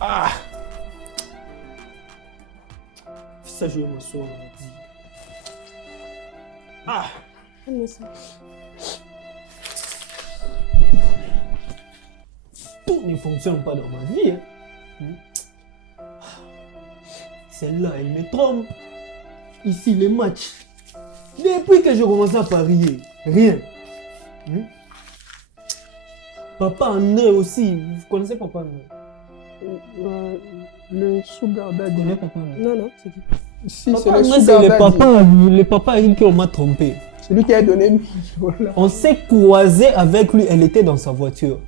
Ah. Ça, je vais m'asseoir, on a dit. Ah. Tout ne fonctionne pas dans ma vie. Hein. Celle-là, elle me trompe. Ici, les matchs. Depuis que j'ai commencé à parier, rien. Papa André aussi. Vous connaissez Papa André? Le sugar daddy. Vous connaissez Papa André? Non, c'est qui? Si, Papa c'est le André, sugar c'est daddy. le papa à qui on m'a trompé. C'est lui qui a donné 1000 $. On s'est croisé avec lui, elle était dans sa voiture.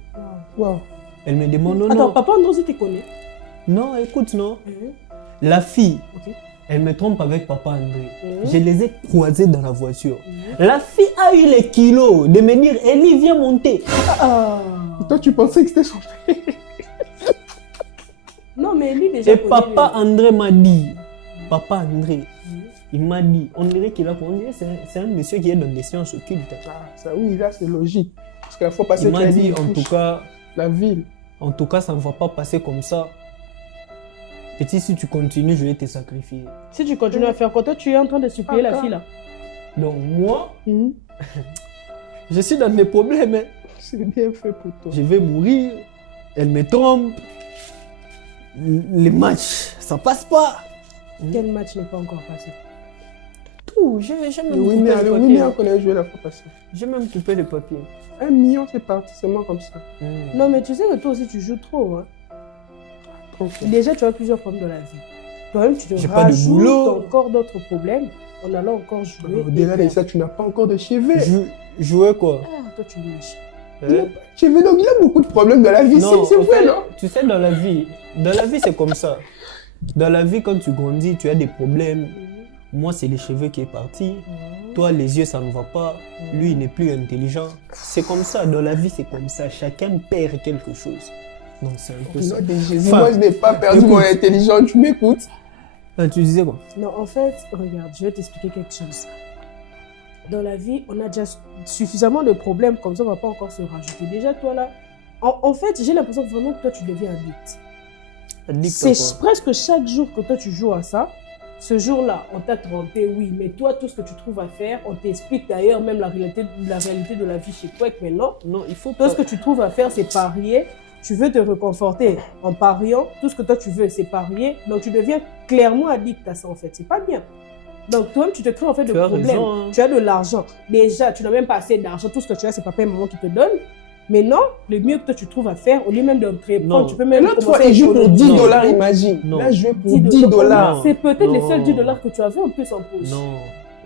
Wow. Elle me demande non, Attends, non. papa André aussi tu connais? Non, écoute, non. La fille, Ok. elle me trompe avec papa André. Je les ai croisés dans la voiture. La fille a eu les kilos de me dire, Ellie, viens monter. Et toi, tu pensais que c'était son père? Non, mais lui déjà. Et papa André m'a dit, papa André, il m'a dit, on dirait qu'il a conduit, c'est un monsieur qui est dans des sciences occultes. Ah, ça oui, là c'est logique. Parce qu'il faut passer Il m'a dit, en tout cas, la ville. en tout cas, ça ne va pas passer comme ça. Petit, si tu continues, je vais te sacrifier. Si tu continues à faire quoi, toi tu es en train de supplier la fille là. Donc moi, je suis dans des problèmes. Hein. C'est bien fait pour toi. Je vais mourir, elle me trompe. Les matchs, ça passe pas. Quel match n'est pas encore passé? Tout, j'ai même coupé Oui, le mais papier. on connaît jouer la fois passée. J'ai même coupé le papier. 1 million, c'est parti seulement comme ça. Non, mais tu sais que toi aussi tu joues trop. Hein. Déjà, tu as plusieurs problèmes dans la vie. Toi-même, tu te J'ai pas de boulot. rajoutes encore d'autres problèmes en allant encore jouer. Au-delà de ça, tu n'as pas encore de cheveux. Jouer quoi? Ah, toi tu lis. Cheveux, donc il a beaucoup de problèmes dans la vie. Non, C'est vrai, fait, non? tu sais, dans la vie c'est comme ça. Dans la vie, quand tu grandis, tu as des problèmes. Moi, c'est les cheveux qui est parti. Toi, les yeux, ça ne va pas. Lui, il n'est plus intelligent. C'est comme ça. Dans la vie, c'est comme ça. Chacun perd quelque chose. Donc, c'est un peu ça. Jésus, moi, je n'ai pas perdu mon intelligence. Tu m'écoutes? Tu disais quoi? Non, en fait, regarde, je vais t'expliquer quelque chose. Dans la vie, on a déjà suffisamment de problèmes, comme ça, on ne va pas encore se rajouter. Déjà, toi là, en fait, j'ai l'impression vraiment que toi, tu deviens addict. C'est presque chaque jour que toi, tu joues à ça. Ce jour-là, on t'a trompé, oui, mais toi, tout ce que tu trouves à faire, on t'explique d'ailleurs même la réalité de la vie chez toi. Mais non, il faut tout ce que tu trouves à faire, c'est parier. Tu veux te réconforter en pariant. Tout ce que toi, tu veux, c'est parier. Donc, tu deviens clairement addict à ça, en fait. C'est pas bien. Donc, toi-même, tu te crées en fait de problèmes. Raison, hein. Tu as de l'argent. Déjà, tu n'as même pas assez d'argent. Tout ce que tu as, c'est papa et maman qui te donnent. Mais non, le mieux que toi, tu trouves à faire, au lieu même de prendre, tu peux même l'autre fois, il joue pour 10 $, imagine. Non. Là, je joue pour 10 $. C'est peut-être les seuls 10 $ que tu avais en plus en poche. Non.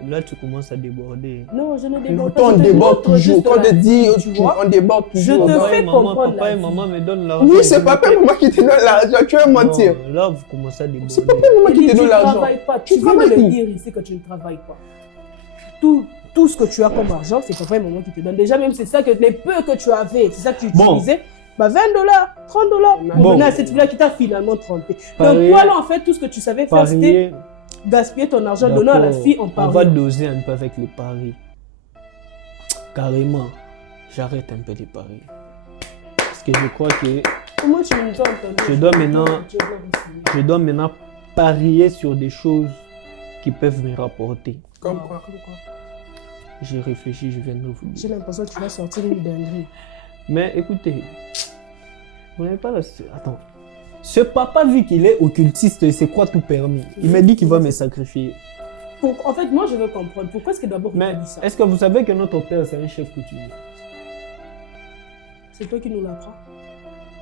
Là, tu commences à déborder. Non, je ne déborde pas. On déborde toujours. Quand on te dit, on déborde toujours. Je te fais comprendre. Papa et maman me donnent l'argent. Oui, c'est papa et maman qui te donnent l'argent. Tu vas mentir. Là, vous commencez à déborder. C'est papa et maman qui te donnent l'argent. Tu ne travailles pas. Tu viens de le dire ici que tu ne travailles pas. Tout ce que tu as comme argent, c'est papa et maman qui te donnent. Déjà, même c'est ça que les peu que tu avais, c'est ça que tu utilisais. Bah 20 $, 30 $. Bon, maintenant, cette fille-là qui t'a finalement trompé. Donc, toi, là, en fait, tout ce que tu savais faire, c'était gaspiller ton argent, donnant à la fille en pariant. On va doser un peu avec les paris. Carrément, j'arrête un peu les paris. Parce que je crois que comment tu nous as entendu? Je dois maintenant parier sur des choses qui peuvent me rapporter. Comme quoi? J'ai réfléchi, je viens de vous dire. J'ai l'impression que tu vas sortir une dinguerie. Mais écoutez, vous n'avez pas la... Attends. Ce papa, vu qu'il est occultiste, il s'est quoi tout permis. Il m'a dit qu'il va me sacrifier. En fait, moi, je veux comprendre. Pourquoi est-ce que d'abord il m'a dit ça? Est-ce que vous savez que notre père, c'est un chef coutumier? C'est toi qui nous l'apprends.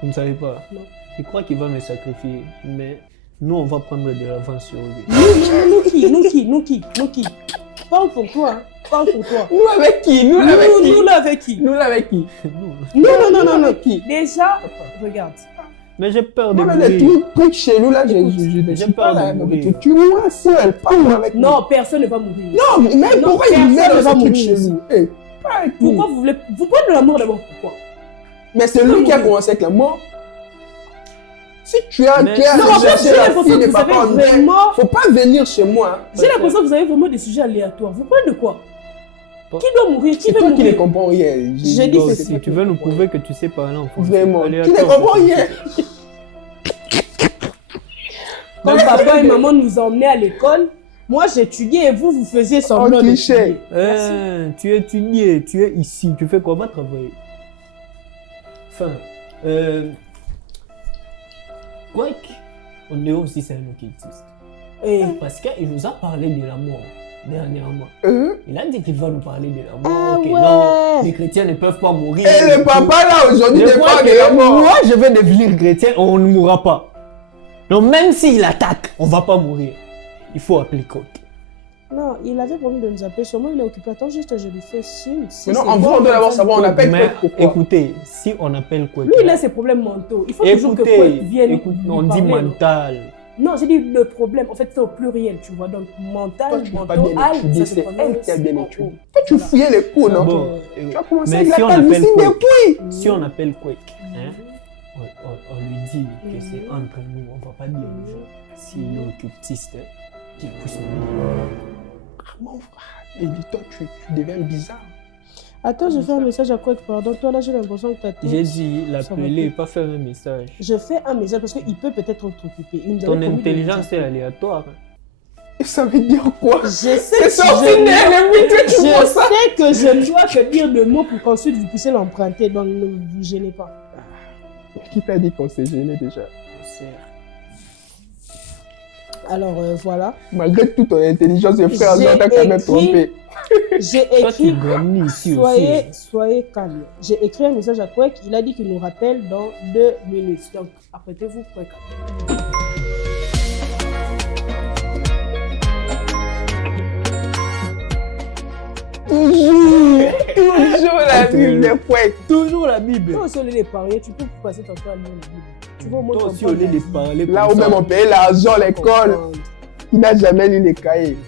Vous ne savez pas? Non. Il croit qu'il va me sacrifier, mais nous, on va prendre de l'avance sur lui. Nous qui? Parle pour toi, hein. Parle pour toi. Nous avec qui? Nous avec qui? Nous avec qui? Non. Déjà, regarde. Mais j'ai peur de mourir. Mais les trucs chez nous, là, j'ai peur de mourir. Tu mourras seul, pas moi avec Non, personne ne va mourir. Non, mais pourquoi il met ce truc chez nous? Pourquoi vous voulez... Vous parlez de la mort d'abord, pourquoi? Mais c'est lui qui a commencé avec la mort. Si tu as cherché la fille de papa, faut pas venir chez moi. J'ai l'impression que vous avez vraiment des sujets aléatoires. Vous parlez de quoi? Qui doit mourir? Qui veut mourir? C'est toi qui ne comprends rien. J'ai dit si tu veux nous prouver que tu sais parler en français. Vraiment. Qui ne comprend rien. Quand papa et maman nous emmenaient à l'école, moi j'étudiais et vous faisiez semblant d'étudier. Tu étudies, tu es ici, tu fais quoi? Va travailler. Enfin, Quake, on est aussi c'est un occultiste. Parce qu'il nous a parlé de la mort dernièrement. Il a dit qu'il va nous parler de la mort. Non, les chrétiens ne peuvent pas mourir. Et le papa là aujourd'hui ne parle de la mort. Moi je vais devenir chrétien, on ne mourra pas. Donc même s'il attaque, on ne va pas mourir. Il faut appeler Quake. Non, il avait promis de nous appeler. Sûrement il est occupé. Attends juste, je lui fais signe. Mais non, en vrai, on doit d'abord savoir, on appelle Quake pourquoi? Écoutez, si on appelle Quake... Lui, il a ses problèmes mentaux. Il faut toujours que Quake vienne on dit mental. Non, j'ai dit le problème. En fait, c'est au pluriel, tu vois. Donc, mental, mental, c'est elle qui a bien étudié. Toi, tu fouillais les cours, non? Bon, tu as commencé avec la calvitie des couilles. Si on appelle Quake, on lui dit que c'est entre nous. On ne va pas dire aux gens s'il est occultiste, qu'il puisse nous... Mon frère, et dis-toi, tu deviens bizarre. Attends, je fais un message à Quake, pardon. Toi, là, j'ai l'impression que ta tête... J'ai dit l'appeler, pas faire un message. Je fais un message parce qu'il peut peut-être être occupé. Ton intelligence est aléatoire. Et ça veut dire quoi? Je sais c'est sorti je sais que je ne dois que dire le mot pour qu'ensuite vous puissiez l'emprunter, donc ne vous gênez pas. Qui t'a dit qu'on s'est gêné déjà? Alors voilà. Malgré toute ton intelligence, le frère t'a quand même trompé. J'ai écrit, soyez calme. J'ai écrit un message à Quake, il a dit qu'il nous rappelle dans 2 minutes. Donc, apprêtez-vous, Quake. Toujours la Bible de Quake. Toujours la Bible. Toi aussi, au lieu de parler, tu peux passer ton temps à lire la Bible. Tu vois, toi aussi, au lieu de parler. Là où même on paye l'argent, l'école, il n'a jamais lu les cahiers.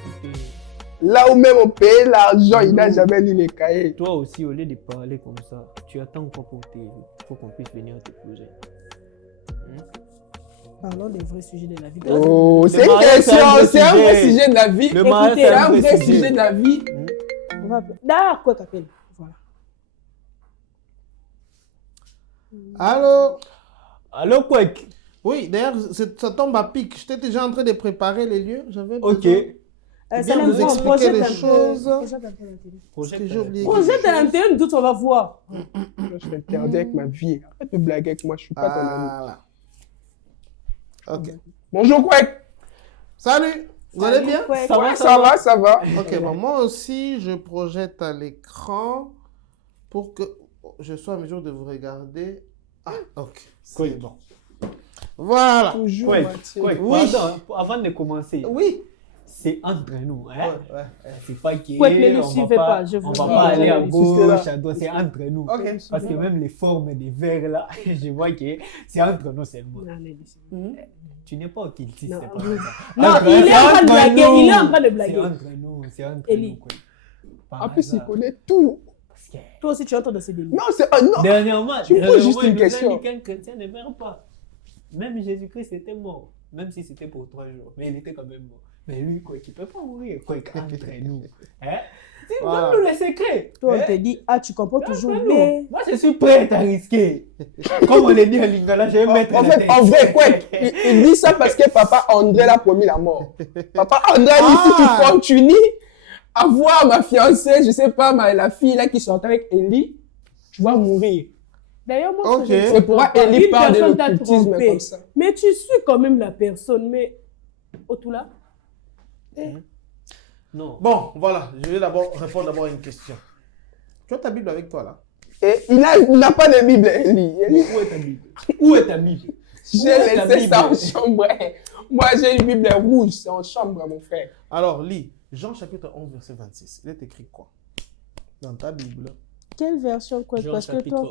Là où même on paye l'argent, il n'a jamais lu les cahiers. Toi aussi, au lieu de parler comme ça, tu attends quoi pour qu'on puisse venir te poser. Parlons des vrais sujets de la vie. Oh, c'est une question, c'est un vrai sujet de la vie. Écoutez, c'est un vrai sujet de la vie. On va appeler. D'ailleurs, quoi t'appelles? Voilà. Allô? Allô, Quake? Oui, d'ailleurs, ça tombe à pic. J'étais déjà en train de préparer les lieux. J'avais ok. Bien vous expliquer les choses. J'ai oublié. Projette à l'intérieur, d'où on va voir. Je vais t'interdire avec ma vie. Arrête de blaguer avec moi, je suis pas ton ami. Ok. Bonjour, Quake. Salut. Vous allez bien? Ça va. Ok, bon, moi aussi, je projette à l'écran pour que je sois en mesure de vous regarder. Ah, ok. C'est bon. Voilà. Toujours, Quake, oui. Avant de commencer. Oui. C'est entre nous, hein? Ouais. C'est pas qu'il ne suivez pas, je vous on va pas aller à gauche, à droite, c'est entre nous. Okay. Parce que même les formes des verres là, je vois que c'est entre nous seulement. Tu n'es pas occultiste, c'est pas ça. Non, il est en train de blaguer, il est en train de blaguer. C'est entre nous, quoi. En plus, il connaît tout. Toi aussi, tu es en train de se délire. Non, c'est non. Dernièrement, tu me poses juste une question. Il nous a dit qu'un chrétien ne meurt pas. Même Jésus-Christ était mort, même si c'était pour 3 jours, mais il était quand même mort. Mais lui, quoi, il ne peut pas mourir, quoi, entre nous. Hein? Donne-nous les secrets. Toi, on te dit, tu comprends toujours, mais... Moi, je suis prêt à risquer. Comme on l'a dit à Lingala, je vais mettre en fait, en vrai, quoi, il dit ça parce que papa André l'a promis la mort. Papa André a dit, si tu continues à voir ma fiancée, je sais pas, la fille là qui sortait avec Ellie, tu vas mourir. D'ailleurs, moi, c'est pourquoi Ellie parle de l'occultisme comme ça. Mais tu suis quand même la personne, mais... Otula? Non. Bon, voilà, je vais répondre d'abord à une question. Tu as ta Bible avec toi là? Et il n'a pas de Bible, Ellie. Où est ta Bible? Où est ta Bible? J'ai laissé ça en chambre. Moi, j'ai une Bible rouge, c'est en chambre, mon frère. Alors, lis. Jean chapitre 11, verset 26. Il est écrit quoi? Dans ta Bible. Quelle version, quoi? Parce que toi,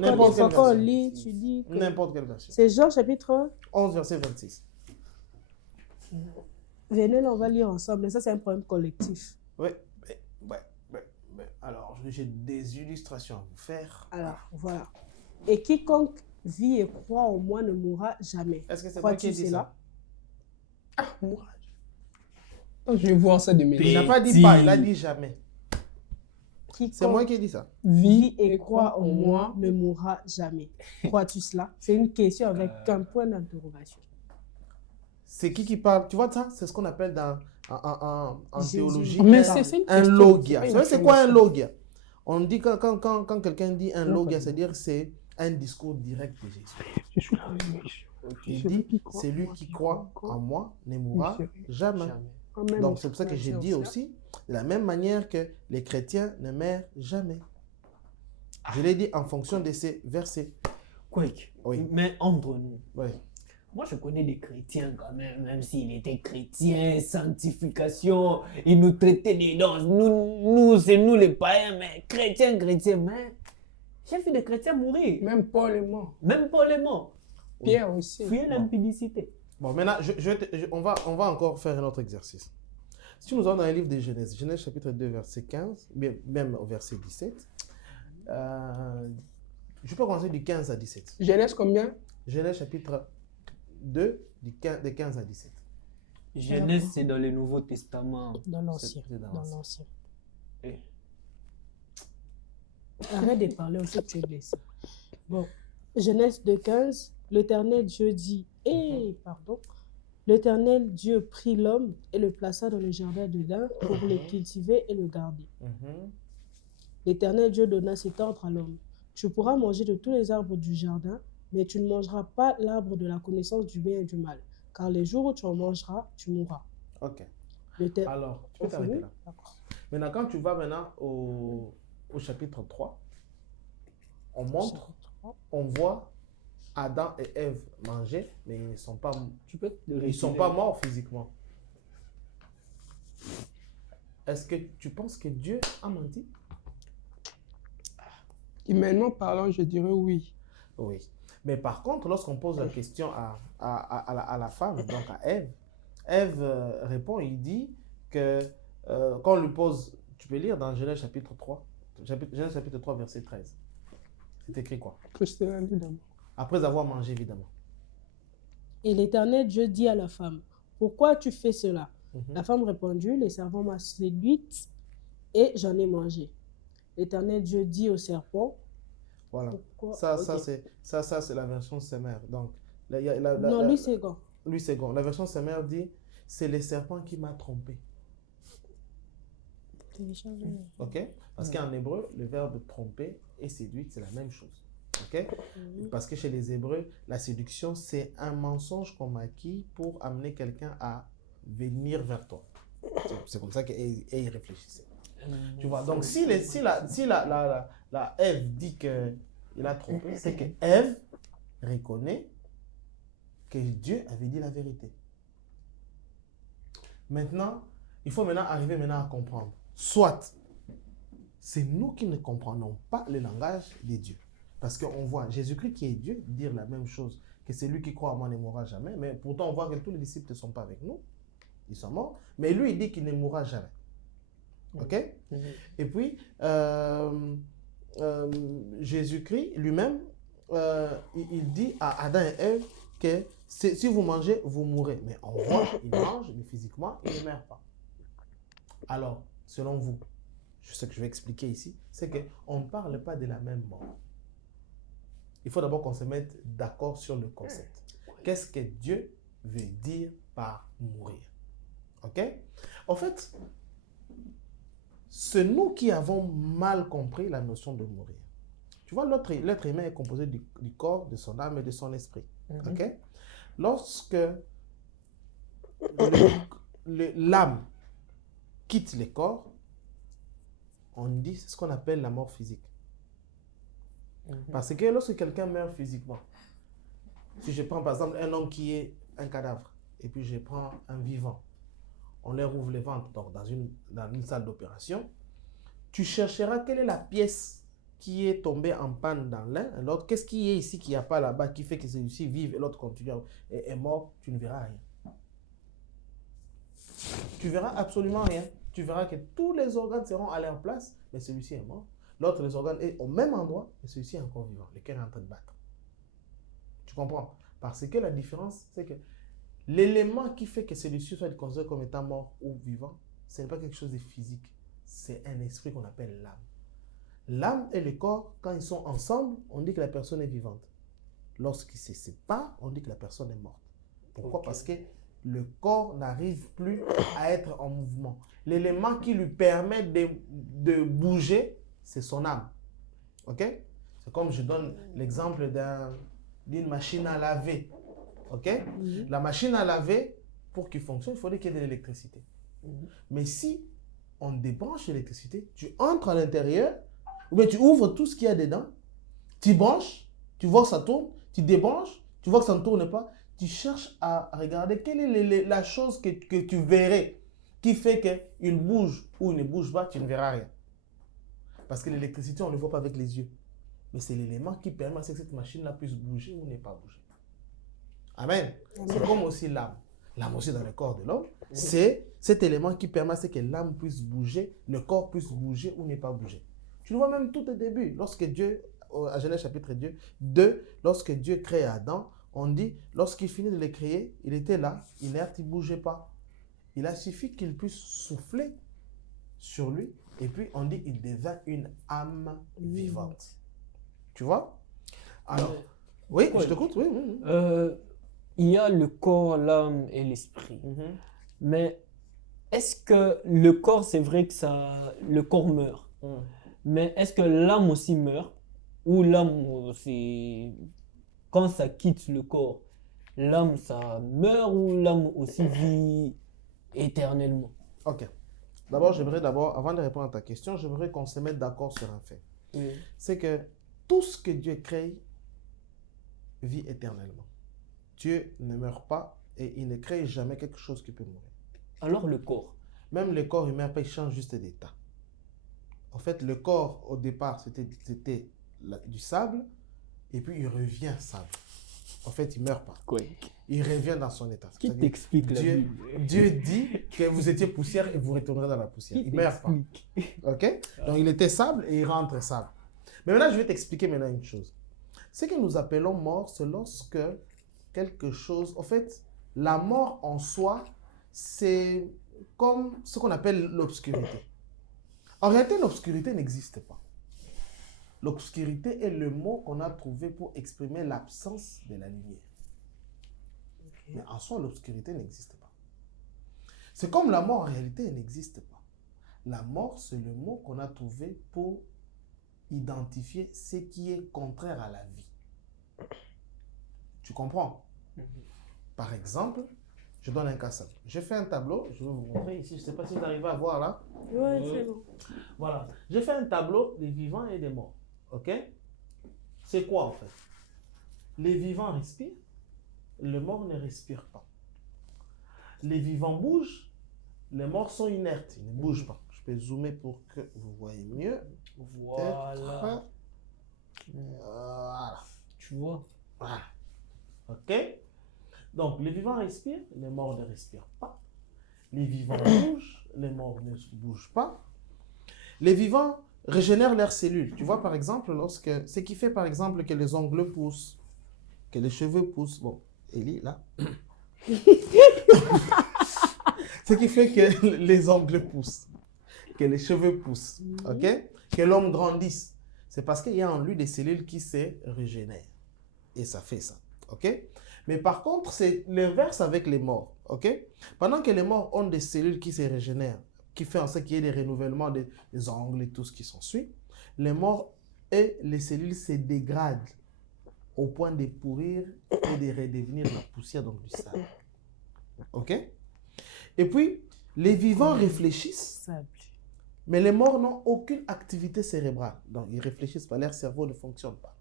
quand on lit, tu dis que... N'importe quelle version. C'est Jean chapitre 11, verset 26. Venez, là, on va lire ensemble. Et ça, c'est un problème collectif. Oui. Alors, j'ai des illustrations à vous faire. Alors, voilà. Et quiconque vit et croit en moi ne mourra jamais. Est-ce que c'est moi qui dis ça? Ah, moi. Je vais voir ça de mes Il n'a pas dit pas, il a dit jamais. C'est moi qui ai dit ça. Vit et croit en moi ne mourra jamais. Crois-tu cela? C'est une question avec un point d'interrogation. c'est qui parle? Tu vois ça? C'est ce qu'on appelle en Jésus. théologie Mais un c'est une un question, logia. c'est Vous pas savez, une c'est quoi un définition. logia? On dit quand quelqu'un dit un logia, c'est-à-dire que c'est un discours direct de Jésus. Je suis là. Il dit, celui qui croit en moi ne mourra jamais. Jamais. Donc c'est pour ça que j'ai dit aussi, de la même manière que les chrétiens ne meurent jamais. Je l'ai dit en fonction de ces versets. Quick. Oui. Mais entre nous, Oui. moi je connais des chrétiens quand même s'il était chrétien, sanctification, ils nous traitaient des dons. Nous c'est nous les païens, mais chrétiens, mais j'ai vu des chrétiens mourir. Même Paul est mort. Même pas les morts. Pierre aussi. Fuyer l'impudicité. Bon, maintenant, on va encore faire un autre exercice. Si nous allons dans le livre de Genèse, Genèse chapitre 2, verset 15, même au verset 17, je peux commencer du 15 à 17. Genèse combien? Genèse chapitre 2, de 15 à 17. Genèse, c'est dans le Nouveau Testament. Dans l'ancien. C'est dans Dans l'ancien. l'ancien. Eh. Arrête de parler, on sait que tu es blessé. Bon, Genèse 2,15, l'Éternel Dieu dit, pardon, l'Éternel Dieu prit l'homme et le plaça dans le jardin d'Éden pour le cultiver et le garder. L'Éternel Dieu donna cet ordre à l'homme. Tu pourras manger de tous les arbres du jardin, mais tu ne mangeras pas l'arbre de la connaissance du bien et du mal, car les jours où tu en mangeras, tu mourras. Ok. L'Éternel- Alors, tu peux On t'arrêter finit? là. D'accord. Maintenant, quand tu vas maintenant au chapitre 3, on montre, on voit Adam et Ève manger, mais ils ne sont pas, Tu peux te ils sont pas morts physiquement. Est-ce que tu penses que Dieu a menti? Humainement parlant, je dirais oui. Oui. Mais par contre, lorsqu'on pose la question à la femme, donc à Ève, Ève répond, il dit que quand on lui pose, tu peux lire dans Genèse chapitre 3, Genèse chapitre 3, verset 13. C'est écrit quoi? Christian, évidemment. Après avoir mangé, évidemment. Et l'Éternel Dieu dit à la femme, pourquoi tu fais cela? Mhm. La femme répondit, les serpents m'ont séduite et j'en ai mangé. L'Éternel Dieu dit au serpent, Voilà. pourquoi? Ça, Ok. c'est la version Semer. Donc, Non, lui c'est quand? lui, c'est bon. La version Semer dit, c'est le serpent qui m'a trompé. Ok? Parce qu'en hébreu, le verbe tromper et séduire, c'est la même chose. Ok? Parce que chez les Hébreux, la séduction, c'est un mensonge qu'on maquille pour amener quelqu'un à venir vers toi. C'est comme ça qu'il réfléchissait. Tu vois, donc si la Ève dit qu'il a trompé, c'est que Ève reconnaît que Dieu avait dit la vérité. Maintenant, il faut arriver à comprendre. Soit, c'est nous qui ne comprenons pas le langage de Dieu. Parce qu'on voit Jésus-Christ qui est Dieu dire la même chose, que celui qui croit en moi ne mourra jamais. Mais pourtant, on voit que tous les disciples ne sont pas avec nous. Ils sont morts. Mais lui, il dit qu'il ne mourra jamais. Ok? Et puis, Jésus-Christ lui-même, il dit à Adam et Ève que si vous mangez, vous mourrez. Mais on voit, il mange, mais physiquement, il ne meurt pas. Alors, selon vous, ce que je vais expliquer ici, c'est qu'on ne parle pas de la même mort. Il faut d'abord qu'on se mette d'accord sur le concept. Qu'est-ce que Dieu veut dire par mourir? Ok? En fait, c'est nous qui avons mal compris la notion de mourir. Tu vois, l'être humain est composé du corps, de son âme et de son esprit. Ok? Lorsque l'âme quitte le corps, on dit c'est ce qu'on appelle la mort physique. Parce que lorsque quelqu'un meurt physiquement, si je prends par exemple un homme qui est un cadavre, et puis je prends un vivant, on leur ouvre le ventre donc dans une salle d'opération, tu chercheras quelle est la pièce qui est tombée en panne dans l'un, l'autre, qu'est-ce qui est ici qu'il n'y a pas là-bas, qui fait que celui-ci vive et l'autre continue et est mort, tu ne verras rien. Tu verras absolument rien. Tu verras que tous les organes seront à leur place, mais celui-ci est mort. L'autre, les organes est au même endroit, mais celui-ci est encore vivant. Le cœur est en train de battre. Tu comprends? Parce que la différence, c'est que l'élément qui fait que celui-ci soit considéré comme étant mort ou vivant, ce n'est pas quelque chose de physique. C'est un esprit qu'on appelle l'âme. L'âme et le corps, quand ils sont ensemble, on dit que la personne est vivante. Lorsqu'ils se séparent, on dit que la personne est morte. Pourquoi? Parce que le corps n'arrive plus à être en mouvement. L'élément qui lui permet de bouger, c'est son âme. Ok? C'est comme je donne l'exemple d'une machine à laver. Ok? La machine à laver, pour qu'il fonctionne, il faudrait qu'il y ait de l'électricité. Mais si on débranche l'électricité, tu entres à l'intérieur, ou bien tu ouvres tout ce qu'il y a dedans, tu branches, tu vois que ça tourne, tu débranches, tu vois que ça ne tourne pas, tu cherches à regarder quelle est la chose que tu verrais qui fait qu'il bouge ou il ne bouge pas, tu ne verras rien. Parce que l'électricité, on ne le voit pas avec les yeux. Mais c'est l'élément qui permet à ce que cette machine-là puisse bouger ou ne pas bouger. Amen. C'est comme aussi l'âme. L'âme aussi dans le corps de l'homme, c'est cet élément qui permet à ce que l'âme puisse bouger, le corps puisse bouger ou ne pas bouger. Tu le vois même tout au début, lorsque Dieu, à Genèse chapitre 2, lorsque Dieu crée Adam, on dit, lorsqu'il finit de le créer, il était là, inerte, il ne bougeait pas. Il a suffi qu'il puisse souffler sur lui, et puis on dit, il devint une âme vivante. Tu vois? Alors, oui, je t'écoute, oui. Il y a le corps, l'âme et l'esprit. Mais est-ce que le corps, c'est vrai que le corps meurt, mais est-ce que l'âme aussi meurt? Ou l'âme, c'est quand ça quitte le corps, l'âme, ça meurt ou l'âme aussi vit éternellement? Ok. Avant de répondre à ta question, j'aimerais qu'on se mette d'accord sur un fait. C'est que tout ce que Dieu crée vit éternellement. Dieu ne meurt pas et il ne crée jamais quelque chose qui peut mourir. Alors le corps? Même le corps, il ne meurt pas, il change juste d'état. En fait, le corps, au départ, c'était du sable et puis il revient sable. En fait, il ne meurt pas. Il revient dans son état. Qui t'explique la Bible? Dieu dit que vous étiez poussière et vous retournerez dans la poussière. Il ne meurt pas. Ok? Donc, il était sable et il rentre sable. Mais maintenant, je vais t'expliquer maintenant une chose. Ce que nous appelons mort, c'est lorsque quelque chose... En fait, la mort en soi, c'est comme ce qu'on appelle l'obscurité. En réalité, l'obscurité n'existe pas. L'obscurité est le mot qu'on a trouvé pour exprimer l'absence de la lumière. Mais en soi, l'obscurité n'existe pas. C'est comme la mort, en réalité, elle n'existe pas. La mort, c'est le mot qu'on a trouvé pour identifier ce qui est contraire à la vie. Tu comprends? Par exemple, je donne un cas simple. J'ai fait un tableau, je vais vous montrer ici, je ne sais pas si vous arrivez à voir là. Oui, c'est bon. Voilà, j'ai fait un tableau des vivants et des morts. Ok? C'est quoi en fait? Les vivants respirent, les morts ne respirent pas. Les vivants bougent, les morts sont inertes, ils ne bougent pas. Je peux zoomer pour que vous voyez mieux. Voilà. Voilà. Tu vois? Voilà. Ok? Donc, les vivants respirent, les morts ne respirent pas. Les vivants bougent, les morts ne bougent pas. Les vivants régénèrent leurs cellules. Tu vois, par exemple, ce qui fait, par exemple, que les ongles poussent, que les cheveux poussent. Bon, Élie, là. Ce qui fait que les ongles poussent, que les cheveux poussent, ok? Que l'homme grandisse. C'est parce qu'il y a en lui des cellules qui se régénèrent. Et ça fait ça, ok? Mais par contre, c'est l'inverse avec les morts, ok? Pendant que les morts ont des cellules qui se régénèrent, qui fait en sorte qu'il y ait des renouvellements des ongles et tout ce qui s'ensuit, les morts et les cellules se dégradent au point de pourrir et de redevenir la poussière, donc du sable. Ok? Et puis, les vivants réfléchissent, mais les morts n'ont aucune activité cérébrale. Donc, ils réfléchissent pas, leur cerveau ne fonctionne pas.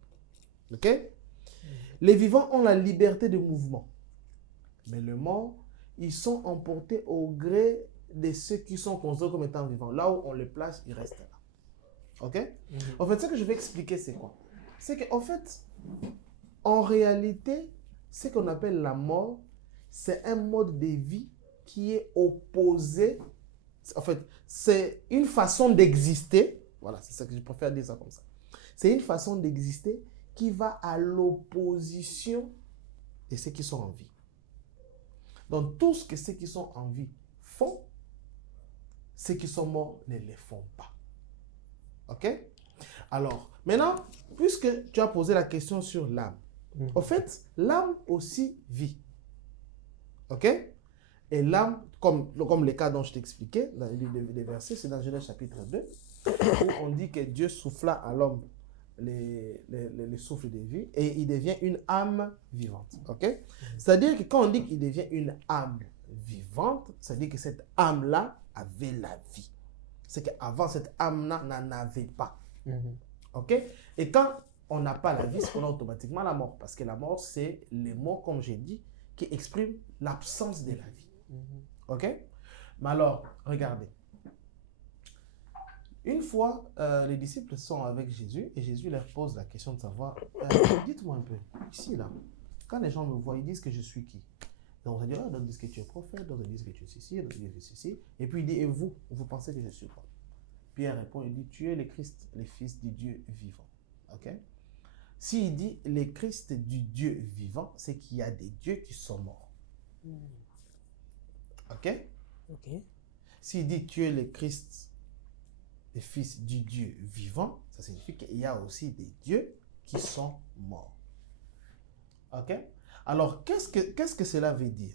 Ok? Les vivants ont la liberté de mouvement. Mais les morts, ils sont emportés au gré de ceux qui sont considérés comme étant vivants. Là où on les place, ils restent là. Ok? En fait, ce que je vais expliquer, c'est quoi? C'est qu'en fait, en réalité, ce qu'on appelle la mort, c'est un mode de vie qui est opposé. En fait, c'est une façon d'exister. Voilà, c'est ça que je préfère dire ça comme ça. C'est une façon d'exister qui va à l'opposition de ceux qui sont en vie. Donc, tout ce que ceux qui sont en vie font, ceux qui sont morts ne le font pas. Ok? Alors, maintenant, puisque tu as posé la question sur l'âme, en fait, l'âme aussi vit. Ok? Et l'âme, comme les cas dont je t'expliquais, dans le livre des versets, c'est dans Genèse chapitre 2, où on dit que Dieu souffla à l'homme les souffles de vie et il devient une âme vivante. Ok? C'est-à-dire que quand on dit qu'il devient une âme vivante, c'est-à-dire que cette âme-là avait la vie. C'est qu'avant, cette âme-là n'en avait pas. Ok? Et quand on n'a pas la vie, c'est qu'on a automatiquement la mort. Parce que la mort, c'est les mots, comme j'ai dit, qui expriment l'absence de la vie. Ok? Mais alors, regardez. Une fois, les disciples sont avec Jésus et Jésus leur pose la question de savoir, dites-moi un peu, ici, là, quand les gens me voient, ils disent que je suis qui? Donc, on va dire, d'autres disent que tu es prophète, d'autres disent que tu es ceci, d'autres disent que tu es ceci. Et puis il dit, et vous pensez que je suis quoi? Pierre répond, il dit, tu es le Christ, le Fils du Dieu vivant. Ok? S'il dit le Christ du Dieu vivant, c'est qu'il y a des dieux qui sont morts. Ok? Ok. S'il dit tu es le Christ, le Fils du Dieu vivant, ça signifie qu'il y a aussi des dieux qui sont morts. Ok? Alors, qu'est-ce que cela veut dire?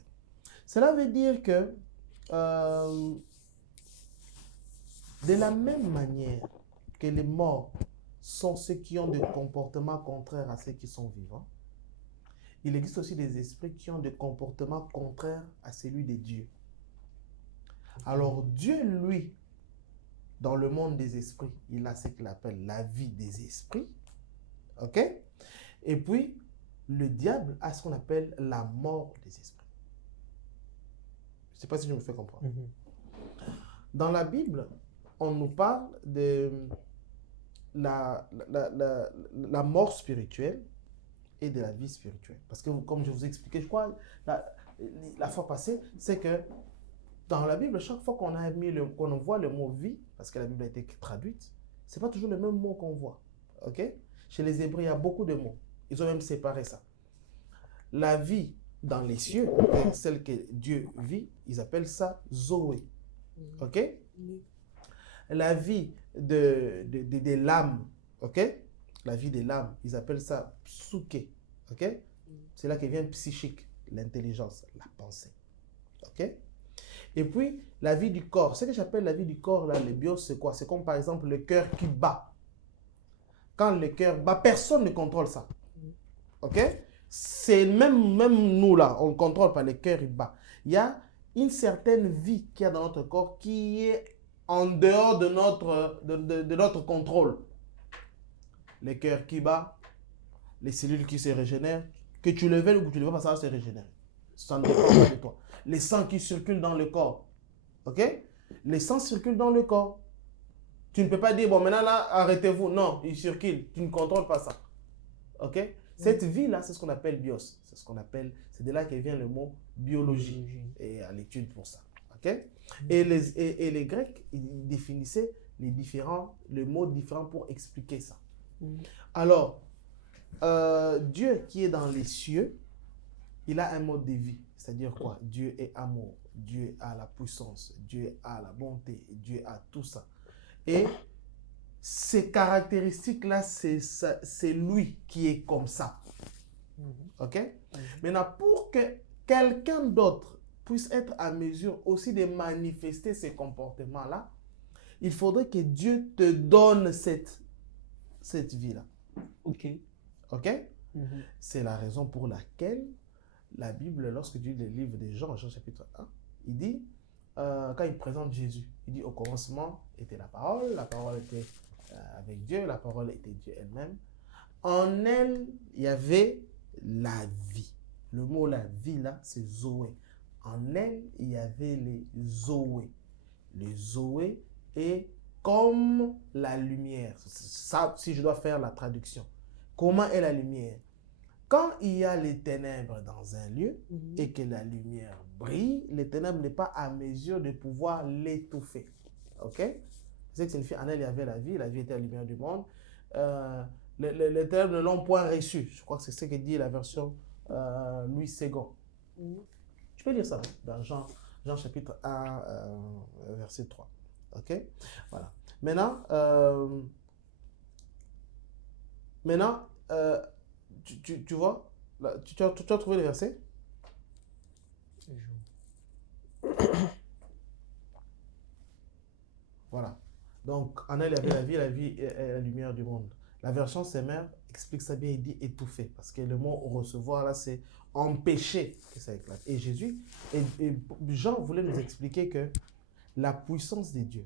Cela veut dire que de la même manière que les morts sont ceux qui ont des comportements contraires à ceux qui sont vivants, il existe aussi des esprits qui ont des comportements contraires à celui des dieux. Alors Dieu, lui, dans le monde des esprits, il a ce qu'il appelle la vie des esprits. Ok? Et puis, le diable a ce qu'on appelle la mort des esprits. Je ne sais pas si je me fais comprendre. Dans la Bible, on nous parle de la mort spirituelle et de la vie spirituelle. Parce que, comme je vous ai expliqué, je crois, la fois passée, c'est que dans la Bible, chaque fois qu'on voit le mot vie, parce que la Bible a été traduite, ce n'est pas toujours le même mot qu'on voit. Ok? Chez les Hébreux, il y a beaucoup de mots. Ils ont même séparé ça. La vie dans les cieux, celle que Dieu vit, ils appellent ça Zoé. Ok? La vie de l'âme, ok? La vie de l'âme, ils appellent ça Psuké. Ok? C'est là que vient psychique, l'intelligence, la pensée. Ok? Et puis, la vie du corps. Ce que j'appelle la vie du corps, là, les bios, c'est quoi? C'est comme par exemple le cœur qui bat. Quand le cœur bat, personne ne contrôle ça. Ok? C'est même nous, là, on ne contrôle pas, le cœur, il bat. Il y a une certaine vie qu'il y a dans notre corps qui est en dehors de notre contrôle. Le cœur qui bat, les cellules qui se régénèrent, que tu le veuilles ou que tu ne le veux pas, ça va se régénérer. Ça ne dépend pas de toi. Les sangs qui circulent dans le corps. Ok? Les sangs circulent dans le corps. Tu ne peux pas dire, bon, maintenant là, arrêtez-vous. Non, ils circulent. Tu ne contrôles pas ça. Ok? Cette vie-là, c'est ce qu'on appelle bios. C'est ce qu'on appelle, c'est de là que vient le mot biologie. Et à l'étude pour ça. Ok? Et les Grecs, ils définissaient les mots différents pour expliquer ça. Alors, Dieu qui est dans les cieux, il a un mode de vie. C'est-à-dire quoi? Dieu est amour, Dieu a la puissance, Dieu a la bonté, Dieu a tout ça. Et ces caractéristiques-là, c'est lui qui est comme ça. Ok? Maintenant, pour que quelqu'un d'autre puisse être à mesure aussi de manifester ces comportements-là, il faudrait que Dieu te donne cette vie-là. Ok. Ok? C'est la raison pour laquelle la Bible, lorsque Dieu lit le livre de Jean, Jean chapitre 1, il dit, quand il présente Jésus, il dit au commencement était la parole était avec Dieu, la parole était Dieu elle-même. En elle, il y avait la vie. Le mot la vie là, c'est Zoé. En elle, il y avait les Zoé. Le Zoé est comme la lumière. Ça, si je dois faire la traduction. Comment est la lumière? Quand il y a les ténèbres dans un lieu et que la lumière brille, les ténèbres n'est pas à mesure de pouvoir l'étouffer. Ok? C'est ce que signifie, en elle, il y avait la vie était la lumière du monde. Les ténèbres ne l'ont point reçu. Je crois que c'est ce que dit la version Louis Ségon. Je peux lire ça dans Jean chapitre 1, verset 3. Ok? Voilà. Maintenant, tu vois, là, tu as trouvé le verset? Voilà. Donc, en elle, il y avait la vie est la lumière du monde. La version Semer explique ça bien, il dit étouffer. Parce que le mot recevoir, là, c'est empêcher que ça éclate. Et Jésus, et Jean voulait nous expliquer que la puissance de Dieu,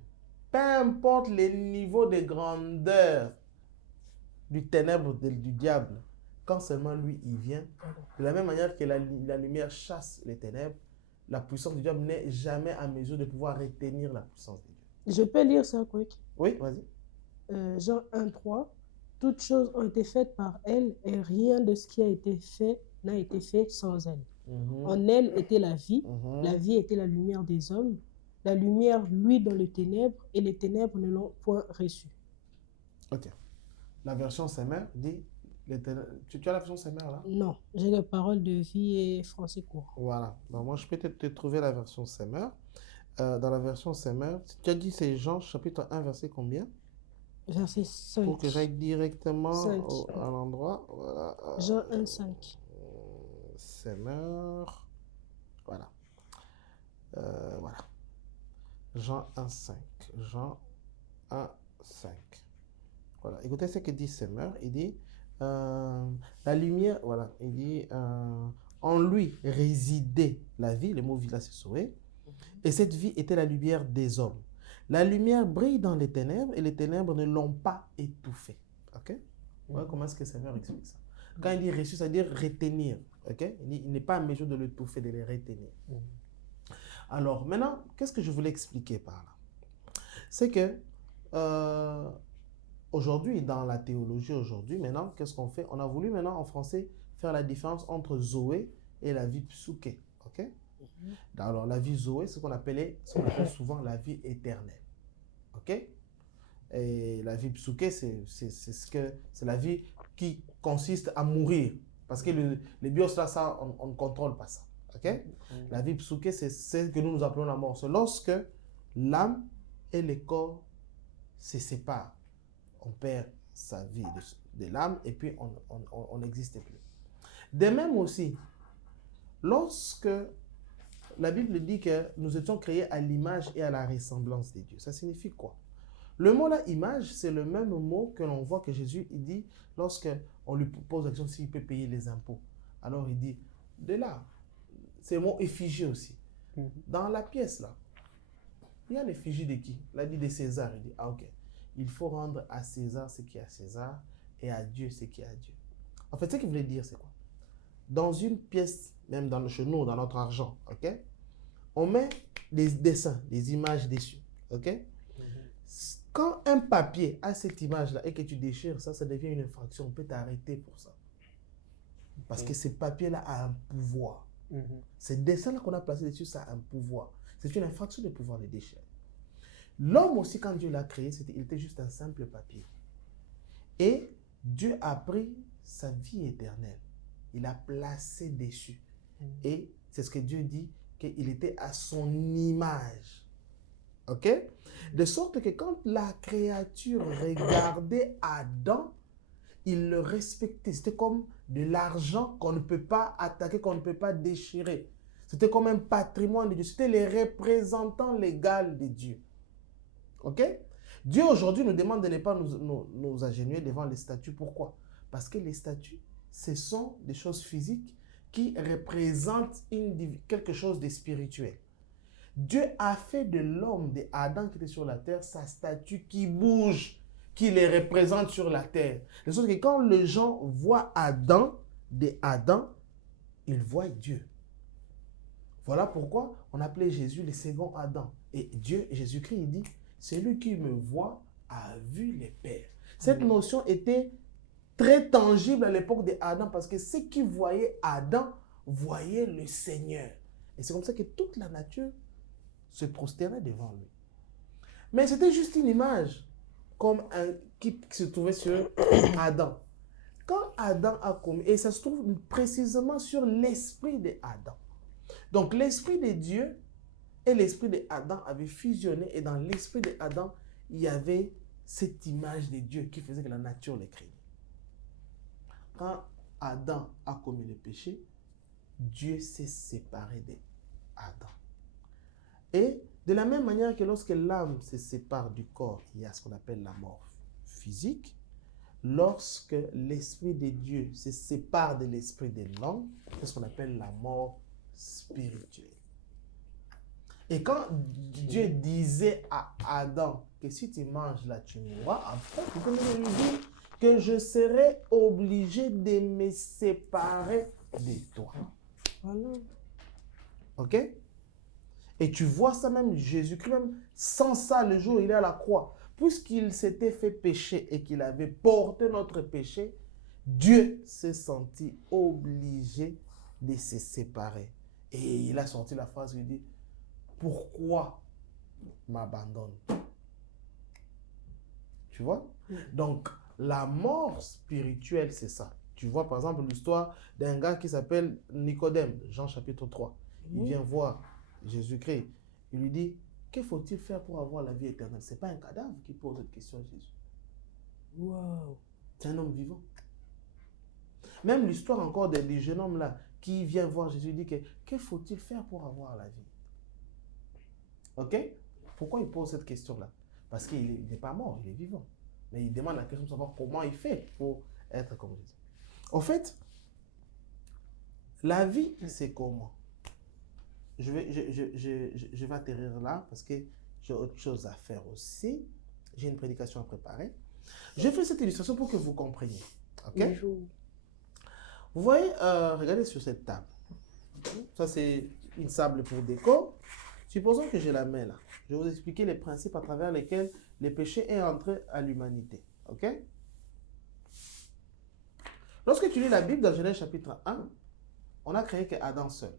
peu importe les niveaux de grandeur du ténèbre du diable, quand seulement lui, il vient, de la même manière que la lumière chasse les ténèbres, la puissance du diable n'est jamais en mesure de pouvoir retenir la puissance de Dieu. Je peux lire ça, quoi. Oui, vas-y. Jean 1,3. Toutes choses ont été faites par elle et rien de ce qui a été fait n'a été fait sans elle. En elle était la vie était la lumière des hommes. La lumière, lui, dans les ténèbres, et les ténèbres ne l'ont point reçue. Ok. La version Semer dit... Tu as la version Semer là? Non, j'ai les paroles de vie et français court. Voilà. Donc, moi, je peux te trouver la version Semer. Dans la version Semer, tu as dit c'est Jean chapitre 1, verset combien? Verset 5. Pour que j'aille directement 5. à l'endroit. Voilà. Jean 1, 5. Semer. Voilà. Voilà. Jean 1, 5. Jean 1, 5. Voilà. Écoutez ce que dit Semer. Il dit la lumière, voilà. Il dit en lui résidait la vie. Le mot vie là, c'est sauvé. Et cette vie était la lumière des hommes. La lumière brille dans les ténèbres et les ténèbres ne l'ont pas étouffée. Ok? Voilà comment est-ce que Seigneur explique ça. Quand il dit reçu, ça veut dire retenir. Ok? Il n'est pas en mesure de l'étouffer, de les retenir. Alors, maintenant, qu'est-ce que je voulais expliquer par là? C'est que aujourd'hui, dans la théologie aujourd'hui, maintenant, qu'est-ce qu'on fait? On a voulu maintenant en français faire la différence entre Zoé et la vie psuké. Ok? Alors, la vie Zoé, c'est ce qu'on appelle souvent la vie éternelle. Ok? Et la vie psuké, c'est la vie qui consiste à mourir. Parce que les bios, là, ça, on ne contrôle pas ça. Ok? La vie psuké, c'est ce que nous appelons la mort. C'est lorsque l'âme et le corps se séparent. On perd sa vie de l'âme et puis on n'existe plus. De même aussi, lorsque la Bible dit que nous étions créés à l'image et à la ressemblance de Dieu. Ça signifie quoi? Le mot là, image, c'est le même mot que l'on voit que Jésus il dit lorsque on lui pose la question s'il peut payer les impôts. Alors il dit, de là, c'est le mot effigie aussi. Dans la pièce là, il y a l'effigie de qui? Il a dit de César. Il dit, ah ok, il faut rendre à César ce qui est à César et à Dieu ce qui est à Dieu. En fait, ce qu'il voulait dire, c'est quoi? Dans une pièce, même chez nous, dans notre argent, ok, on met des dessins, des images dessus, ok. Quand un papier a cette image-là et que tu déchires ça, ça devient une infraction. On peut t'arrêter pour ça. Parce que ce papier-là a un pouvoir. Ces dessins-là qu'on a placés dessus, ça a un pouvoir. C'est une infraction de pouvoir les déchirer. L'homme aussi, quand Dieu l'a créé, il était juste un simple papier. Et Dieu a pris sa vie éternelle. Il a placé dessus. Et c'est ce que Dieu dit, qu'il était à son image. Ok? De sorte que quand la créature regardait Adam, il le respectait. C'était comme de l'argent qu'on ne peut pas attaquer, qu'on ne peut pas déchirer. C'était comme un patrimoine de Dieu. C'était les représentants légaux de Dieu. Ok? Dieu aujourd'hui nous demande de ne pas nous agenouiller devant les statues. Pourquoi? Parce que les statues, ce sont des choses physiques qui représentent quelque chose de spirituel. Dieu a fait de l'homme, de Adam qui était sur la terre, sa statue qui bouge, qui les représente sur la terre. De sorte que quand les gens voient Adam, ils voient Dieu. Voilà pourquoi on appelait Jésus le second Adam. Et Dieu, Jésus-Christ, il dit, celui qui me voit a vu le Père. Cette notion était très tangible à l'époque d'Adam parce que ceux qui voyaient Adam voyaient le Seigneur. Et c'est comme ça que toute la nature se prosternait devant lui. Mais c'était juste une image qui se trouvait sur Adam. Quand Adam a commis, et ça se trouve précisément sur l'esprit d'Adam. Donc l'esprit de Dieu et l'esprit d'Adam avaient fusionné et dans l'esprit d'Adam, il y avait cette image de Dieu qui faisait que la nature les craignait. Quand Adam a commis le péché, Dieu s'est séparé d'Adam. Et de la même manière que lorsque l'âme se sépare du corps, il y a ce qu'on appelle la mort physique. Lorsque l'Esprit de Dieu se sépare de l'Esprit de l'homme, c'est ce qu'on appelle la mort spirituelle. Et quand Dieu disait à Adam que si tu manges là, tu mourras, après, il peut même lui dire que je serai obligé de me séparer de toi. Voilà. Ok? Et tu vois ça même, Jésus-Christ, même sans ça, le jour où il est à la croix, puisqu'il s'était fait pécher et qu'il avait porté notre péché, Dieu s'est senti obligé de se séparer. Et il a sorti la phrase, il dit, pourquoi m'abandonne? Tu vois? Donc, la mort spirituelle, c'est ça. Tu vois, par exemple, l'histoire d'un gars qui s'appelle Nicodème, Jean chapitre 3. Il vient voir Jésus-Christ. Il lui dit, que faut-il faire pour avoir la vie éternelle? Ce n'est pas un cadavre qui pose cette question à Jésus. Wow. C'est un homme vivant. Même l'histoire encore du jeune homme là, qui vient voir Jésus, dit que faut-il faire pour avoir la vie? Ok? Pourquoi il pose cette question-là? Parce qu'il n'est pas mort, il est vivant. Mais il demande la question de savoir comment il fait pour être comme Jésus. En fait, la vie, c'est comment? Je vais atterrir là parce que j'ai autre chose à faire aussi. J'ai une prédication à préparer. Je fais cette illustration pour que vous compreniez. Ok? Vous voyez, regardez sur cette table. Ça, c'est une table pour déco. Supposons que j'ai la main là. Je vais vous expliquer les principes à travers lesquels le péché est entré à l'humanité. Ok? Lorsque tu lis la Bible dans Genèse chapitre 1, on a créé que Adam seul.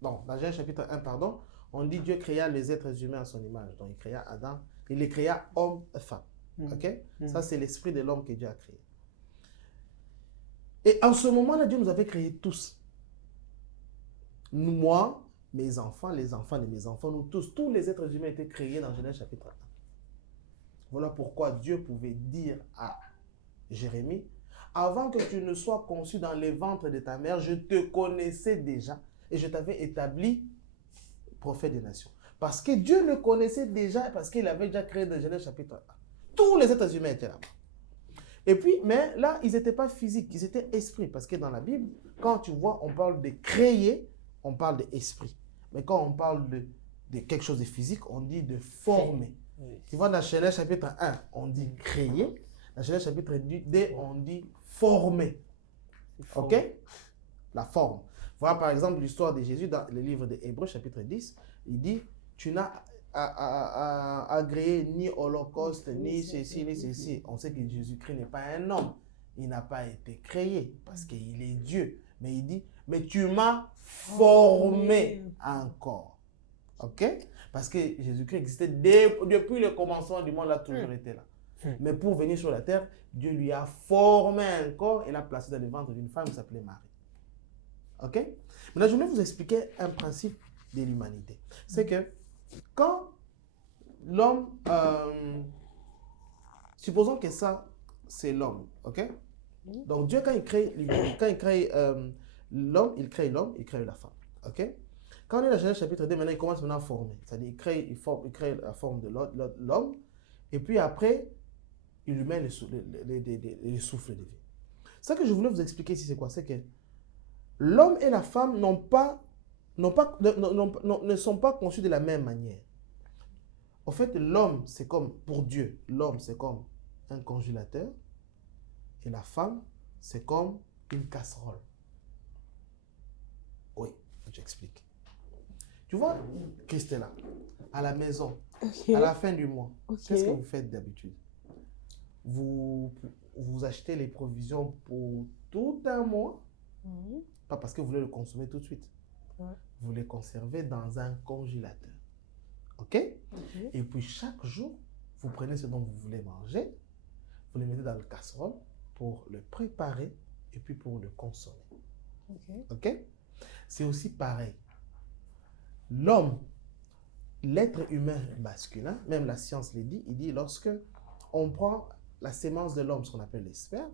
Bon, dans Genèse chapitre 1, pardon, on dit Dieu créa les êtres humains à son image. Donc, il créa Adam, il les créa homme et femme. Ok? Ça, c'est l'esprit de l'homme que Dieu a créé. Et en ce moment-là, Dieu nous avait créés tous. Moi, mes enfants, les enfants de mes enfants, nous tous les êtres humains étaient créés dans Genèse chapitre 1. Voilà pourquoi Dieu pouvait dire à Jérémie, avant que tu ne sois conçu dans les ventres de ta mère, je te connaissais déjà et je t'avais établi prophète des nations. Parce que Dieu le connaissait déjà, parce qu'il avait déjà créé dans Genèse chapitre 1. Tous les êtres humains étaient là-bas. Et puis, mais là, ils n'étaient pas physiques, ils étaient esprits. Parce que dans la Bible, quand tu vois, on parle de créer, on parle d'esprit. Mais quand on parle de quelque chose de physique, on dit de former. Tu vois, dans Genèse chapitre 1, on dit créer. Dans Genèse chapitre 2, on dit former. Ok? La forme. Voilà par exemple l'histoire de Jésus dans le livre des Hébreux, chapitre 10. Il dit, tu n'as agréé ni holocauste, ni ceci, ni ceci. On sait que Jésus-Christ n'est pas un homme. Il n'a pas été créé parce qu'il est Dieu. Mais il dit, mais tu m'as formé encore. Ok? Parce que Jésus-Christ existait depuis le commencement du monde, il a toujours été là. Mais pour venir sur la terre, Dieu lui a formé un corps et l'a placé dans le ventre d'une femme qui s'appelait Marie. Ok? Maintenant, je voulais vous expliquer un principe de l'humanité. C'est que quand l'homme, supposons que ça, c'est l'homme, ok? Donc Dieu, quand il crée l'homme, il crée la femme, ok? Quand on est dans Genèse chapitre 2, maintenant il commence maintenant à former. C'est-à-dire il crée la forme de l'homme, et puis après, il lui met le souffle de vie. Ce que je voulais vous expliquer ici, c'est quoi? C'est que l'homme et la femme ne sont pas conçus de la même manière. En fait, l'homme, c'est comme, pour Dieu, l'homme, c'est comme un congélateur, et la femme, c'est comme une casserole. Oui, j'explique. Tu vois, Christella, à la maison, à la fin du mois, qu'est-ce que vous faites d'habitude? Vous achetez les provisions pour tout un mois, pas parce que vous voulez le consommer tout de suite. Vous les conservez dans un congélateur. Ok? Et puis chaque jour, vous prenez ce dont vous voulez manger, vous le mettez dans le casserole pour le préparer et puis pour le consommer. Ok? C'est aussi pareil. L'homme, l'être humain masculin, même la science le dit, il dit lorsque on prend la sémence de l'homme, ce qu'on appelle les spermes,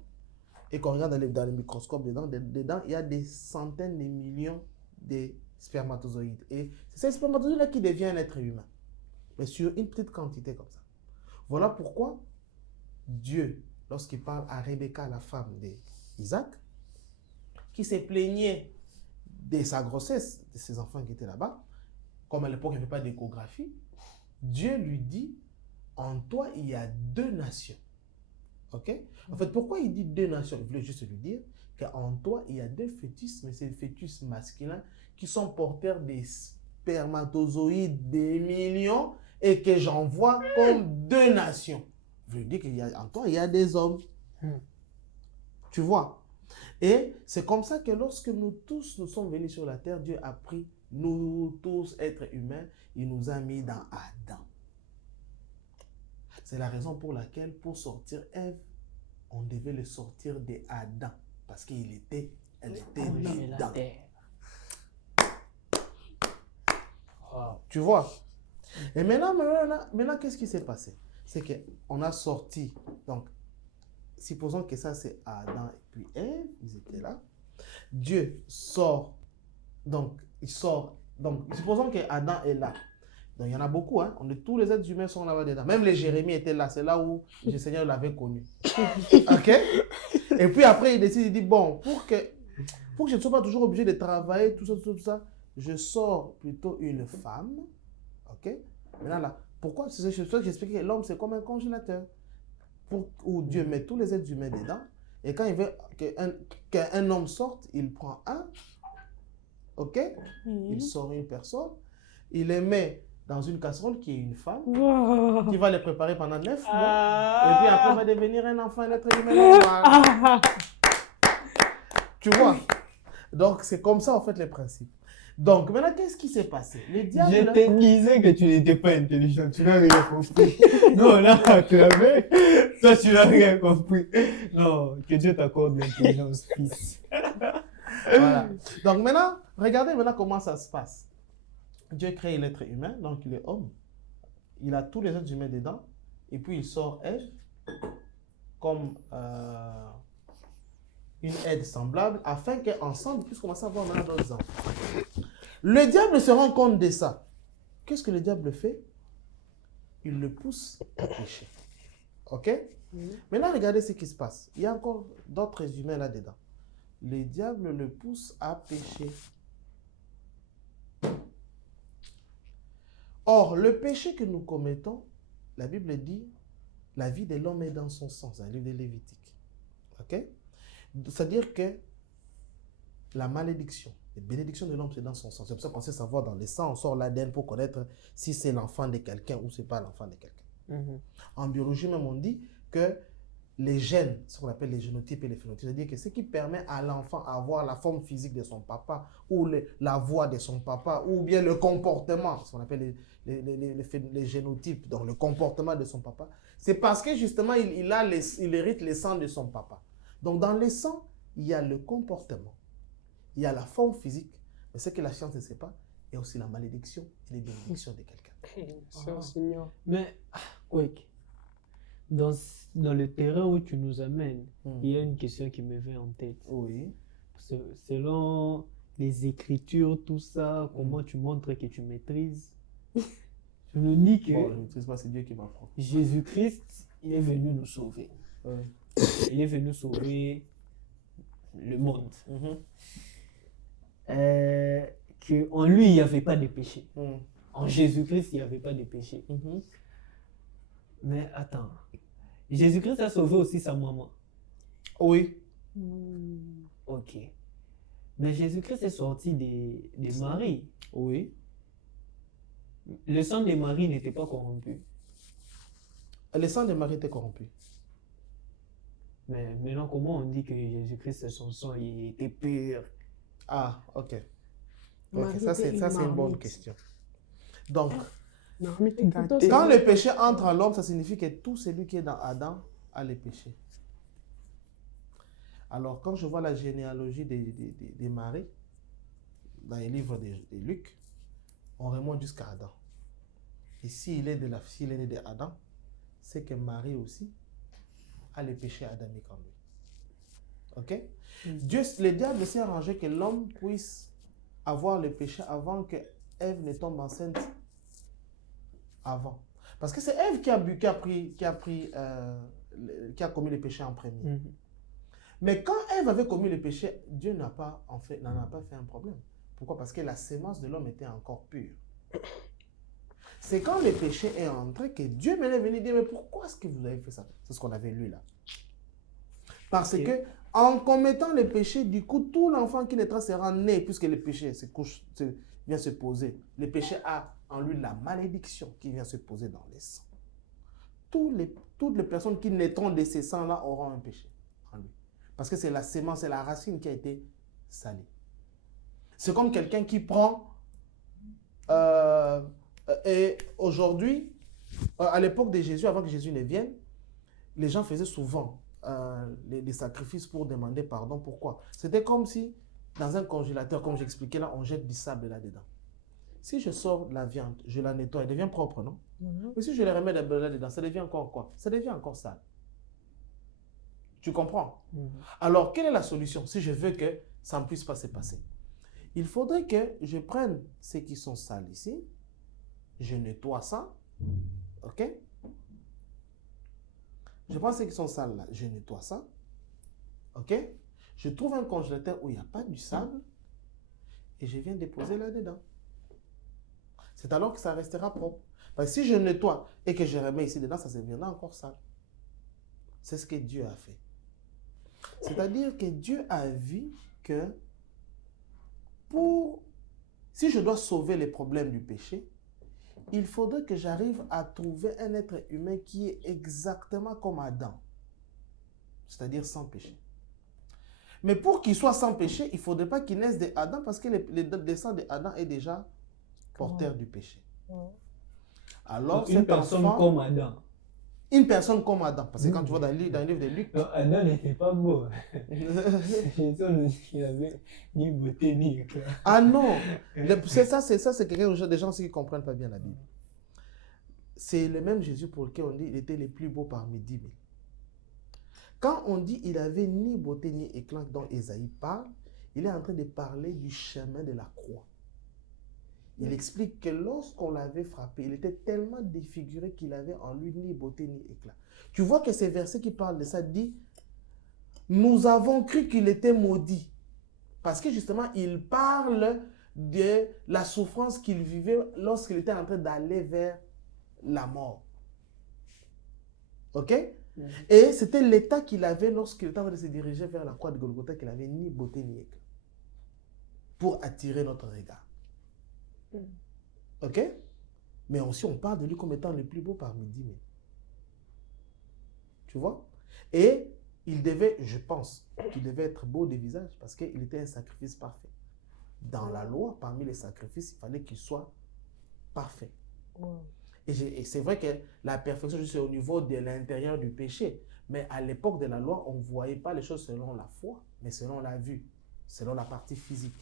et qu'on regarde dans le microscope dedans, il y a des centaines de millions de spermatozoïdes. Et c'est ces spermatozoïdes-là qui deviennent un être humain. mais sur une petite quantité comme ça. Voilà pourquoi Dieu, lorsqu'il parle à Rebecca, la femme d'Isaac, qui se plaignait de sa grossesse, de ses enfants qui étaient là-bas, comme à l'époque il n'y avait pas d'échographie, Dieu lui dit, en toi il y a 2 nations. Ok? En fait, pourquoi il dit 2 nations? Il voulait juste lui dire qu'en toi il y a 2 fœtus, mais c'est des fœtus masculins qui sont porteurs des spermatozoïdes des millions et que j'envoie comme 2 nations. Je veux dire qu'en toi il y a des hommes. Tu vois? Et c'est comme ça que lorsque nous tous nous sommes venus sur la terre, Dieu a pris nous tous êtres humains, il nous a mis dans Adam. C'est la raison pour laquelle pour sortir Ève, on devait le sortir d'Adam parce elle était dedans. Tu vois? Et maintenant qu'est-ce qui s'est passé? C'est qu'on a sorti, donc, supposons que ça c'est Adam et puis Ève, ils étaient là. Dieu sort, donc il sort, donc supposons que Adam est là. Donc il y en a beaucoup, hein. Tous les êtres humains sont là-bas dedans. Même les Jérémie étaient là, c'est là où le Seigneur l'avait connu. Ok? Et puis après il décide, il dit bon, pour que je ne sois pas toujours obligé de travailler, tout ça, je sors plutôt une femme. Ok? Maintenant là, pourquoi? C'est ce que j'explique que l'homme c'est comme un congélateur. Où Dieu met tous les êtres humains dedans. Et quand il veut qu'un homme sorte, il prend un. Ok? Il sort une personne. Il les met dans une casserole qui est une femme. Qui va les préparer pendant 9 mois. Et puis après, va devenir un enfant, un être humain normal. Tu vois? Donc, c'est comme ça, en fait, les principes. Donc, maintenant, qu'est-ce qui s'est passé? Le diable... Je te disais que tu n'étais pas intelligent, tu n'as rien compris. Non, là, tu l'avais. Toi, tu n'as rien compris. Non, que Dieu t'accorde l'intelligence, fils. Voilà. Donc maintenant, regardez maintenant comment ça se passe. Dieu crée l'être humain, donc il est homme. Il a tous les êtres humains dedans. Et puis il sort Ève comme une aide semblable afin qu'ensemble, ils puissent commencer à avoir maintenant d'autres enfants. Le diable se rend compte de ça. Qu'est-ce que le diable fait? Il le pousse à pécher. Ok? Maintenant, regardez ce qui se passe. Il y a encore d'autres humains là-dedans. Le diable le pousse à pécher. Or, le péché que nous commettons, la Bible dit, la vie de l'homme est dans son sang, c'est un livre de Lévitique. Ok? C'est-à-dire que la malédiction, les bénédictions de l'homme, c'est dans son sang. C'est pour ça qu'on sait savoir dans le sang, on sort l'ADN pour connaître si c'est l'enfant de quelqu'un ou c'est pas l'enfant de quelqu'un. En biologie même, on dit que les gènes, ce qu'on appelle les génotypes et les phénotypes, c'est-à-dire que ce qui permet à l'enfant d'avoir la forme physique de son papa, ou la voix de son papa, ou bien le comportement, ce qu'on appelle les génotypes, donc le comportement de son papa, c'est parce que justement, il hérite les sangs de son papa. Donc dans les sangs, il y a le comportement, il y a la forme physique, mais ce que la science ne sait pas, il y a aussi la malédiction et les bénédictions de quelqu'un. Mais, Kwek, dans le terrain où tu nous amènes, il y a une question qui me vient en tête. Oui. Selon les écritures, tout ça, comment tu montres que tu maîtrises, je me dis que Bon, je ne maîtrise pas, c'est Dieu qui m'apprend. Jésus-Christ, il est venu nous sauver. Il est venu sauver le monde. En lui, il n'y avait pas de péché. En Jésus-Christ, il n'y avait pas de péché. Mais attends, Jésus-Christ a sauvé aussi sa maman. Oui. Ok. Mais Jésus-Christ est sorti de Marie. Oui. Le sang de Marie n'était pas corrompu. Le sang de Marie était corrompu. Mais maintenant, comment on dit que Jésus-Christ, son sang, il était pur? Ah, ok. Marie Ça, était c'est une bonne marmite. question. Donc, Plutôt, quand le péché entre en l'homme, ça signifie que tout celui qui est dans Adam a le péché. Alors, quand je vois la généalogie de Marie, dans les livres de Luc, on remonte jusqu'à Adam. Et s'il est né de Adam, c'est que Marie aussi a le péché adamique en lui. Ok? Le diable s'est arrangé que l'homme puisse avoir le péché avant que Ève ne tombe enceinte avant. Parce que c'est Ève qui a commis le péché en premier. Mais quand Ève avait commis le péché, Dieu n'en a pas fait un problème. Pourquoi? Parce que la sémence de l'homme était encore pure. C'est quand le péché est entré que Dieu m'est venu dire, mais pourquoi est-ce que vous avez fait ça? C'est ce qu'on avait lu là. Parce que en commettant le péché, du coup, tout l'enfant qui naîtra sera né, puisque le péché vient se poser. Le péché a en lui la malédiction qui vient se poser dans les sangs. Toutes les personnes qui naîtront de ces sangs-là auront un péché en lui. Parce que c'est la sémence, c'est la racine qui a été salie. C'est comme quelqu'un qui prend... et aujourd'hui, à l'époque de Jésus, avant que Jésus ne vienne, les gens faisaient souvent des sacrifices pour demander pardon. Pourquoi? C'était comme si, dans un congélateur, comme j'expliquais là, on jette du sable là-dedans. Si je sors de la viande, je la nettoie, elle devient propre, non? Mais si je la remets là-dedans, ça devient encore quoi? Ça devient encore sale. Tu comprends? Alors, quelle est la solution si je veux que ça ne puisse pas se passer? Il faudrait que je prenne ceux qui sont sales ici, je nettoie ça, ok? Je prends ceux qui sont sales là, je nettoie ça, ok? Je trouve un congélateur où il n'y a pas du sable et je viens déposer là-dedans. C'est alors que ça restera propre. Parce que si je nettoie et que je remets ici dedans, ça deviendra encore sale. C'est ce que Dieu a fait. C'est-à-dire que Dieu a vu que si je dois sauver les problèmes du péché, il faudrait que j'arrive à trouver un être humain qui est exactement comme Adam, c'est-à-dire sans péché. Mais pour qu'il soit sans péché, il ne faudrait pas qu'il naisse d'Adam parce que le descend d'Adam est déjà porteur du péché. Alors, une personne comme Adam. Une personne comme Adam. Parce que quand tu vois dans le livre de Luc... Non, Adam n'était pas beau. Il avait ni beauté ni éclat. Ah non! C'est quelqu'un des gens qui ne comprennent pas bien la Bible. C'est le même Jésus pour lequel on dit qu'il était le plus beau parmi 10 000. Quand on dit qu'il n'avait ni beauté ni éclat dont Ésaïe parle, il est en train de parler du chemin de la croix. Il explique que lorsqu'on l'avait frappé, il était tellement défiguré qu'il avait en lui ni beauté ni éclat. Tu vois que ces versets qui parlent de ça disent « Nous avons cru qu'il était maudit ». Parce que justement, il parle de la souffrance qu'il vivait lorsqu'il était en train d'aller vers la mort. Ok? Et c'était l'état qu'il avait lorsqu'il était en train de se diriger vers la croix de Golgotha, qu'il n'avait ni beauté ni éclat. Pour attirer notre regard. Ok? Mais aussi, on parle de lui comme étant le plus beau parmi 10 000. Tu vois? Et il devait, je pense, qu'il devait être beau de visage parce qu'il était un sacrifice parfait. Dans la loi, parmi les sacrifices, il fallait qu'il soit parfait. Et c'est vrai que la perfection, c'est au niveau de l'intérieur du péché. Mais à l'époque de la loi, on ne voyait pas les choses selon la foi, mais selon la vue, selon la partie physique.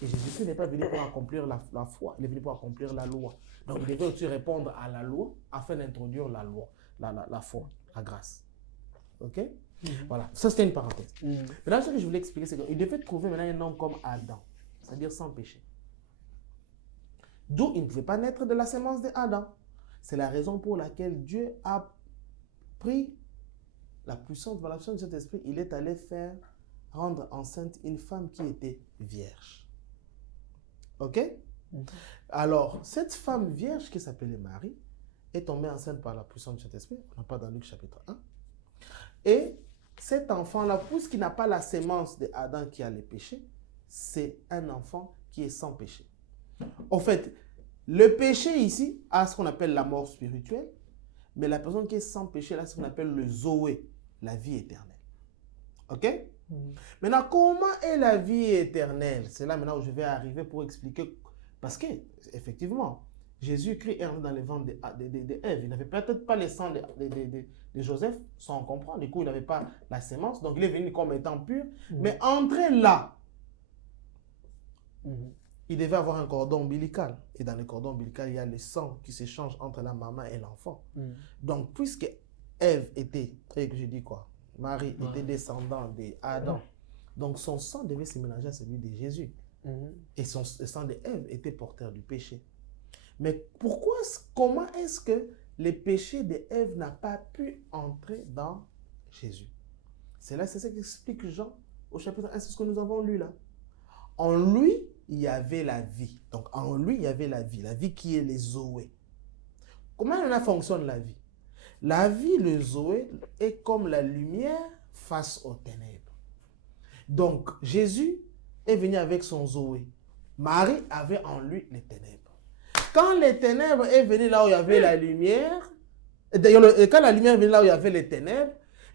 Et Jésus n'est pas venu pour accomplir la foi, il est venu pour accomplir la loi. Donc il devait aussi répondre à la loi afin d'introduire la loi, la foi, la grâce. Ok? Voilà, ça c'était une parenthèse. Maintenant, ce que je voulais expliquer, c'est qu'il devait trouver maintenant un homme comme Adam, c'est-à-dire sans péché. D'où il ne pouvait pas naître de la sémence d'Adam. C'est la raison pour laquelle Dieu a pris la puissance de du Saint-Esprit. Il est allé rendre enceinte une femme qui était vierge. Ok? Alors, cette femme vierge qui s'appelait Marie est tombée enceinte par la puissance du Saint-Esprit. On n'a pas dans Luc chapitre 1. Et cet enfant-là, puisqu'il n'a pas la sémence d'Adam qui a les péchés, c'est un enfant qui est sans péché. En fait, le péché ici a ce qu'on appelle la mort spirituelle, mais la personne qui est sans péché, là, c'est ce qu'on appelle le Zoé, la vie éternelle. Ok? Maintenant, comment est la vie éternelle? C'est là maintenant où je vais arriver pour expliquer. Parce que, effectivement, Jésus-Christ est entré dans le ventre d'Ève. Il n'avait peut-être pas le sang de Joseph, sans comprendre. Du coup, il n'avait pas la sémence. Donc, il est venu comme étant pur. Mais entré là, il devait avoir un cordon ombilical. Et dans le cordon ombilical, il y a le sang qui s'échange entre la maman et l'enfant. Donc, puisque Ève était, et je dis quoi? Marie était descendant d'Adam. Donc, son sang devait se mélanger à celui de Jésus. Et le sang d'Ève était porteur du péché. Mais pourquoi, comment est-ce que les péchés d'Ève n'ont pas pu entrer dans Jésus? C'est ce qu'explique Jean au chapitre 1, c'est ce que nous avons lu là. En lui, il y avait la vie. Donc en lui, il y avait la vie qui est les Zoé. Comment fonctionne la vie? La vie, le Zoé, est comme la lumière face aux ténèbres. Donc Jésus est venu avec son Zoé. Marie avait en lui les ténèbres. Quand les ténèbres est venu là où il y avait la lumière, quand la lumière est venue là où il y avait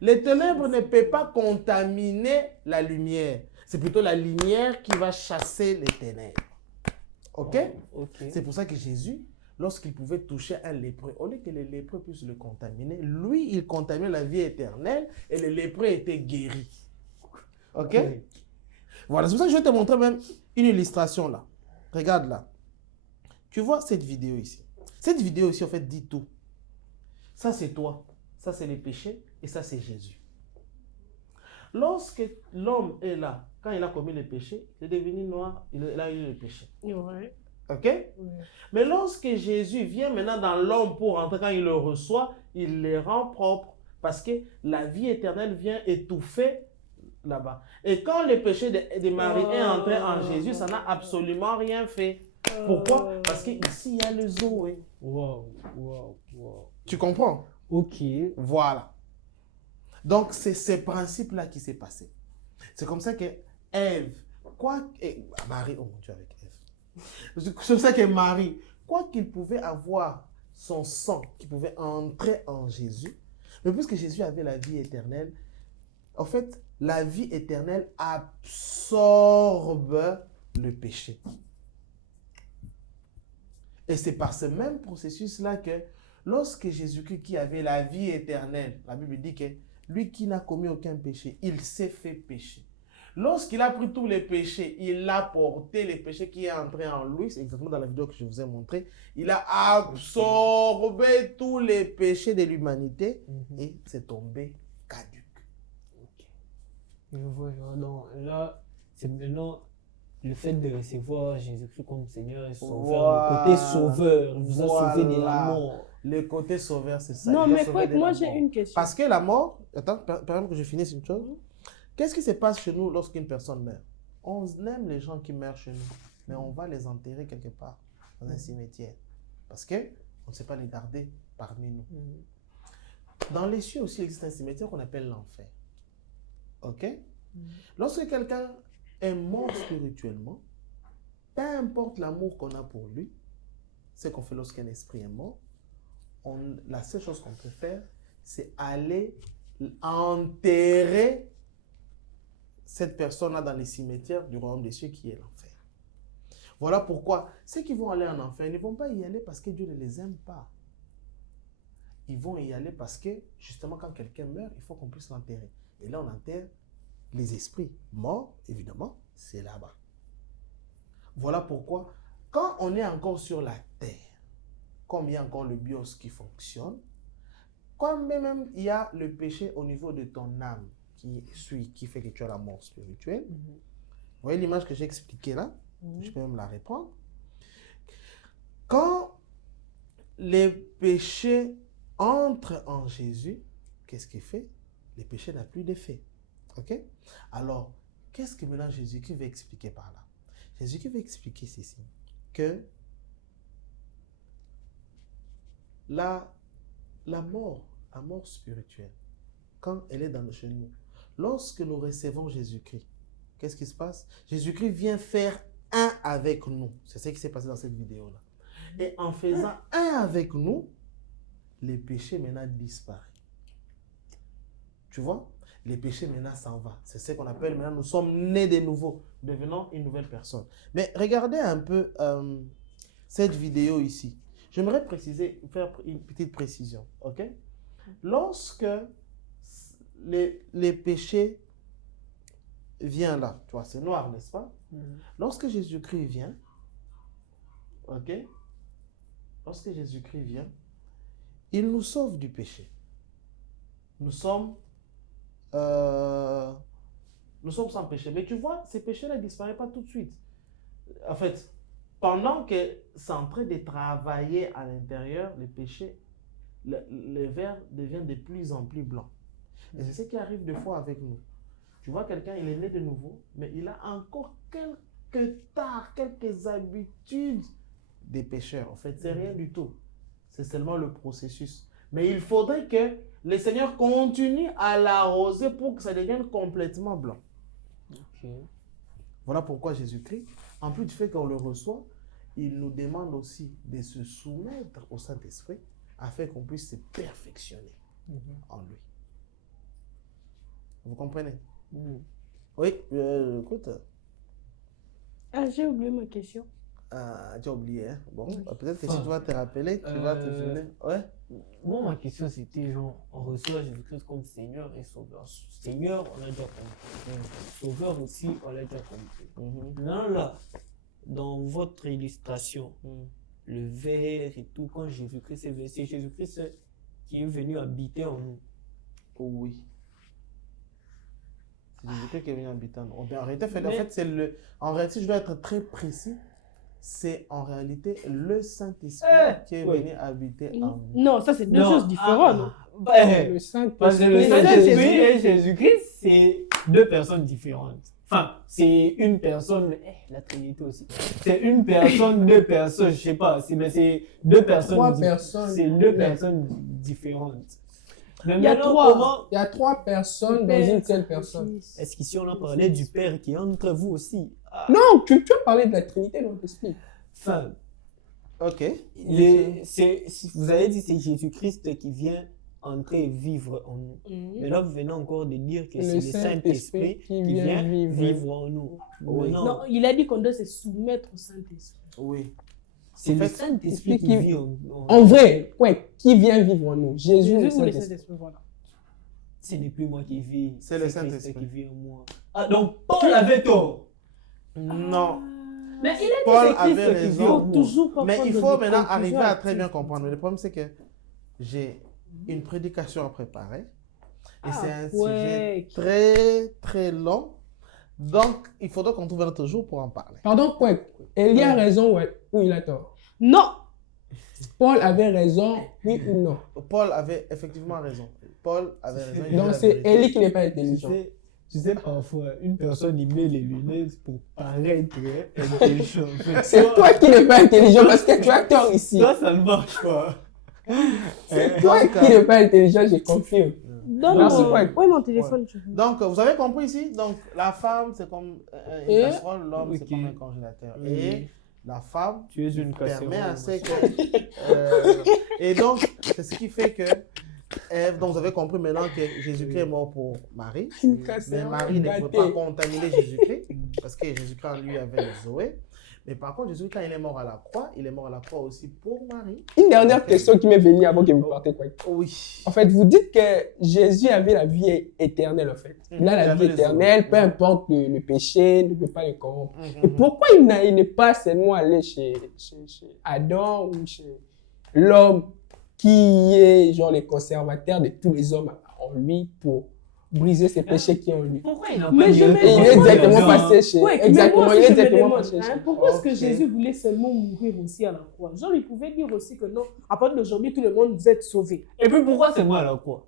les ténèbres ne peuvent pas contaminer la lumière. C'est plutôt la lumière qui va chasser les ténèbres. Ok? C'est pour ça que Jésus, lorsqu'il pouvait toucher un lépreux, au lieu que les lépreux puissent le contaminer, lui, il contaminait la vie éternelle et les lépreux étaient guéris. Ok? Voilà, c'est pour ça que je vais te montrer même une illustration là. Regarde là. Tu vois cette vidéo ici. Cette vidéo ici, en fait, dit tout. Ça, c'est toi. Ça, c'est les péchés. Et ça, c'est Jésus. Lorsque l'homme est là, quand il a commis le péché, il est devenu noir, il a eu le péché. Ouais. Ok? Mais lorsque Jésus vient maintenant dans l'homme pour entrer, quand il le reçoit, il les rend propres. Parce que la vie éternelle vient étouffer là-bas. Et quand le péché de Marie est entré en Jésus, ça n'a absolument rien fait. Pourquoi? Parce qu'ici, il y a le Zoé. Wow. Tu comprends? Ok. Voilà. Donc, c'est ce principe-là qui s'est passé. C'est comme ça que Ève, Marie, oh mon Dieu, avec Ève. C'est comme ça que Marie, quoi qu'il pouvait avoir son sang, qui pouvait entrer en Jésus, mais puisque Jésus avait la vie éternelle, en fait, la vie éternelle absorbe le péché. Et c'est par ce même processus-là que lorsque Jésus-Christ qui avait la vie éternelle, la Bible dit que lui qui n'a commis aucun péché, il s'est fait pécher. Lorsqu'il a pris tous les péchés, il a porté les péchés qui est entré en lui, c'est exactement dans la vidéo que je vous ai montré, il a absorbé tous les péchés de l'humanité et c'est tombé caduc. Je vois, donc là, c'est maintenant le fait de recevoir Jésus-Christ comme Seigneur et Sauveur, le côté sauveur, il vous a sauvé de la mort. Le côté sauveur, c'est ça. Non, mais moi j'ai une question. Parce que la mort, attends, permets que je finisse une chose. Qu'est-ce qui se passe chez nous lorsqu'une personne meurt? On aime les gens qui meurent chez nous, mais on va les enterrer quelque part, dans un cimetière. Parce qu'on ne sait pas les garder parmi nous. Dans les cieux aussi, il existe un cimetière qu'on appelle l'enfer. Ok? Lorsque quelqu'un est mort spirituellement, peu importe l'amour qu'on a pour lui, ce qu'on fait lorsqu'un esprit est mort, la seule chose qu'on peut faire, c'est aller enterrer cette personne-là dans les cimetières du royaume des cieux qui est l'enfer. Voilà pourquoi ceux qui vont aller en enfer ne vont pas y aller parce que Dieu ne les aime pas. Ils vont y aller parce que, justement, quand quelqu'un meurt, il faut qu'on puisse l'enterrer. Et là, on enterre les esprits morts, évidemment, c'est là-bas. Voilà pourquoi, quand on est encore sur la terre, comme il y a encore le bios qui fonctionne, comme même il y a le péché au niveau de ton âme qui fait que tu as la mort spirituelle. Vous voyez l'image que j'ai expliquée là? Je peux même la reprendre. Quand les péchés entrent en Jésus, qu'est-ce qu'il fait? Les péchés n'ont plus d'effet. Ok? Alors, qu'est-ce que maintenant Jésus-Christ veut expliquer par là? Jésus-Christ veut expliquer ceci, que la mort spirituelle, quand elle est dans chez nous, lorsque nous recevons Jésus-Christ, qu'est-ce qui se passe? Jésus-Christ vient faire un avec nous. C'est ce qui s'est passé dans cette vidéo-là. Et en faisant un avec nous, les péchés maintenant disparaissent. Tu vois? Les péchés maintenant s'en vont. C'est ce qu'on appelle maintenant, nous sommes nés de nouveau, devenant une nouvelle personne. Mais regardez un peu cette vidéo ici. J'aimerais faire une petite précision. Ok? Lorsque les péchés viennent là, tu vois, c'est noir, n'est-ce pas? Lorsque Jésus-Christ vient, ok? Lorsque Jésus-Christ vient, il nous sauve du péché. Nous sommes sans péché. Mais tu vois, ces péchés-là ne disparaissent pas tout de suite. En fait, pendant que c'est en train de travailler à l'intérieur, le péché, le verre devient de plus en plus blanc. Et c'est ce qui arrive des fois avec nous. Tu vois, quelqu'un, il est né de nouveau, mais il a encore quelques tares, quelques habitudes des pécheurs. En fait, c'est rien du tout. C'est seulement le processus. Mais il faudrait que le Seigneur continue à l'arroser pour que ça devienne complètement blanc. Ok. Voilà pourquoi Jésus-Christ, en plus du fait qu'on le reçoit, il nous demande aussi de se soumettre au Saint-Esprit afin qu'on puisse se perfectionner en lui. Vous comprenez? Oui, écoute, Ah, j'ai oublié ma question. tu as oublié, hein? Bon, peut-être que si tu vas te rappeler, tu vas te souvenir. Ouais? Moi, ma question, c'était genre, on reçoit Jésus-Christ comme Seigneur et Sauveur. Seigneur, on l'a déjà compris. Sauveur aussi, on l'a déjà compris. Maintenant, là, dans votre illustration, le verre et tout, quand Jésus-Christ est venu, c'est Jésus-Christ qui est venu habiter en nous. Oh oui. C'est Jésus-Christ qui est venu habiter en nous. En réalité, en réalité, je dois être très précis. C'est en réalité le Saint-Esprit qui est venu habiter en nous. Non, ça c'est deux choses différentes. Non? Le Saint-Esprit Saint-Esprit et Jésus-Christ, c'est deux personnes différentes. Enfin, c'est une personne, la Trinité aussi. C'est une personne, deux personnes, je sais pas, c'est deux personnes. Trois personnes. C'est deux personnes différentes. Mais Il y a maintenant, trois. Il y a trois personnes dans une seule personne. Est-ce qu'ici on a parlé du Père qui est entre vous aussi? Non, tu as parlé de la Trinité dans l'esprit. Enfin, Ok. vous avez dit que c'est Jésus-Christ qui vient entrer et vivre en nous. Mais là, vous venez encore de dire que c'est le Saint-Esprit qui vient vivre en nous. Oui. Non, il a dit qu'on doit se soumettre au Saint-Esprit. Oui. C'est En le fait, Saint-Esprit qui vit en nous. En vrai, ouais, qui vient vivre en nous? Jésus Jésus ou le ou le Saint-Esprit? Saint-Esprit, voilà. Ce n'est plus moi qui vis, C'est le Christ Saint-Esprit qui vit en moi. Ah, donc Paul avait tort. Non. Mais il a Paul dit c'est avait Christ qui raison. vit en moi. Toujours pas Mais prendre il des faut maintenant conclusions arriver à très hâtives. bien comprendre. Le problème, c'est que j'ai une prédication à préparer. Et c'est un sujet très, très long. Donc, il faudra qu'on trouve un autre jour pour en parler. Pardon, quoi? Elie a raison ou il a tort? Non, Paul avait raison, oui ou non? Paul avait effectivement raison. Paul avait raison. il dit Donc la c'est vérité. Elie qui n'est pas intelligent. Tu sais, parfois, une personne, il met les lunettes pour paraître intelligent. C'est toi qui n'es pas intelligent parce que tu as tort ici. Toi, ça ne marche pas. C'est toi qui n'es pas intelligent, je confirme. Merci, donne-moi. Frank. Oui, mon téléphone. je veux. Donc, vous avez compris ici? Donc, la femme, c'est comme une Et- casserole, l'homme, c'est Ok. comme un congélateur. Oui. Et la femme Tu es une permet à ce casserole. que... et donc, c'est ce qui fait que Ève, donc vous avez compris maintenant que Jésus-Christ est mort pour Marie. Une Mais casserole Marie ne pouvait pas gâtée. contaminer Jésus-Christ parce que Jésus-Christ en lui avait Zoé. Mais par contre, Jésus, quand il est mort à la croix, il est mort à la croix aussi pour Marie. Une dernière question qui m'est venue avant que vous partez. Quoi. Oui. En fait, vous dites que Jésus avait la vie éternelle, en fait. Il a Il la avait vie les éternelle, autres. peu importe le péché, ne peut pas le corrompre. Et Mhm. pourquoi il n'est pas seulement allé chez Adam ou chez l'homme qui est genre le conservateur de tous les hommes en lui pour briser ses péchés qui est en lui? Pourquoi il n'a Mais pas je dit- me- Et il est Pourquoi directement non? passé chez... Ouais, mais exactement, moi il aussi, est je me directement demande, passé chez... hein, pourquoi est-ce que Ok. Jésus voulait seulement mourir aussi à la croix? Genre, il pouvait dire aussi que non, à partir d'aujourd'hui, tout le monde vous êtes sauvés. Et puis pourquoi c'est moi à la croix?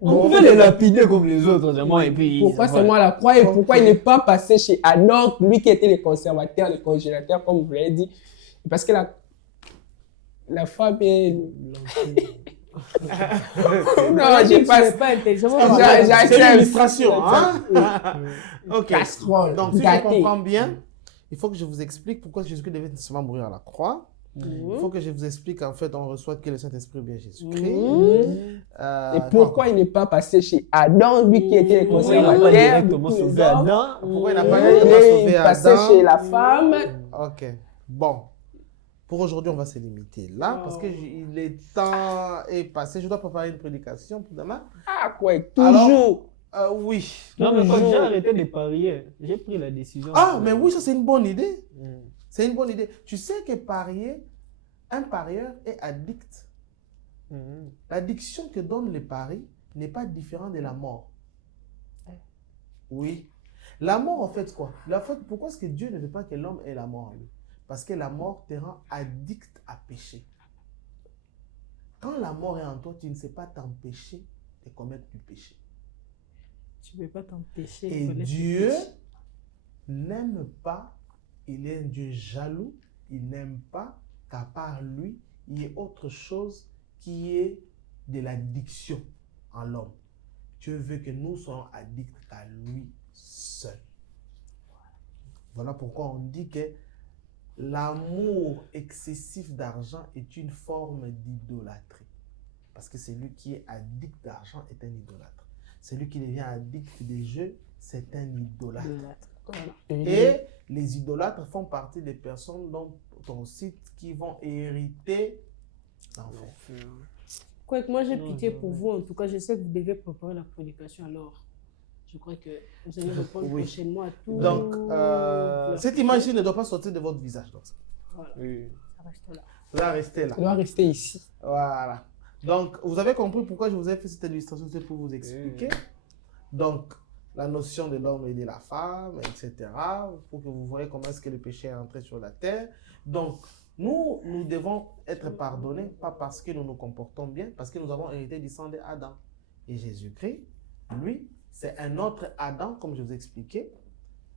On Bon, pouvait les lapider comme les autres, c'est moi, et puis... pourquoi voilà. seulement la croix et pourquoi il n'est pas passé chez Adam, lui qui était le conservateur, le congélateur, comme vous l'avez dit? Parce que la femme est... Non, j'ai pas... pas intelligent. C'est une illustration, hein? Ok. Casserole, Donc, si je gâté. comprends bien, il faut que je vous explique pourquoi Jésus-Christ devait nécessairement mourir à la croix. Il faut que je vous explique, en fait, on reçoit que le Saint-Esprit vient Jésus-Christ. Et pourquoi il n'est pas passé chez Adam, lui qui était le Pourquoi il n'a pas conservateur? directement sauvé Adam? Pourquoi il n'a pas Il directement est sauvé passé Adam? chez la femme. Ok. Bon. Pour aujourd'hui, on va se limiter là parce que le temps est passé. Je dois préparer une prédication pour demain. Ah quoi, toujours. Oui. Non, mais quand Toujours. j'ai arrêté de parier, j'ai pris la décision. Ah, mais oui, ça c'est une bonne idée. Mm. C'est une bonne idée. Tu sais que parier, un parieur est addict. L'addiction que donne le pari n'est pas différente de la mort. Oui. La mort, en fait, quoi? La faute, pourquoi est-ce que Dieu ne veut pas que l'homme ait la mort en lui? Parce que la mort te rend addict à pécher. Quand la mort est en toi, tu ne sais pas t'empêcher de commettre du péché. Tu ne peux pas t'empêcher. Et Dieu n'aime pas, il est un Dieu jaloux, il n'aime pas qu'à part lui, il y ait autre chose qui est de l'addiction en l'homme. Dieu veut que nous soyons addicts à lui seul. Voilà pourquoi on dit que l'amour excessif d'argent est une forme d'idolâtrie. Parce que celui qui est addict d'argent est un idolâtre. Celui qui devient addict des jeux, c'est un idolâtre. Et les idolâtres font partie des personnes dont on cite qui vont hériter l'enfer. Quoique moi j'ai pitié pour vous, en tout cas je sais que vous devez préparer la prédication alors. Je crois que vous allez répondre prochainement à tout. Donc, cette image-ci ne doit pas sortir de votre visage. Donc. Voilà. Oui. Ça reste là. Ça doit rester là. Ça doit rester ici. Voilà. Donc, vous avez compris pourquoi je vous ai fait cette illustration, c'est pour vous expliquer. Donc, la notion de l'homme et de la femme, etc. Pour que vous voyez comment est-ce que le péché est entré sur la terre. Donc, nous devons être pardonnés, pas parce que nous nous comportons bien, parce que nous avons hérité du sang d'Adam. Et Jésus-Christ, lui, c'est un autre Adam, comme je vous ai expliqué.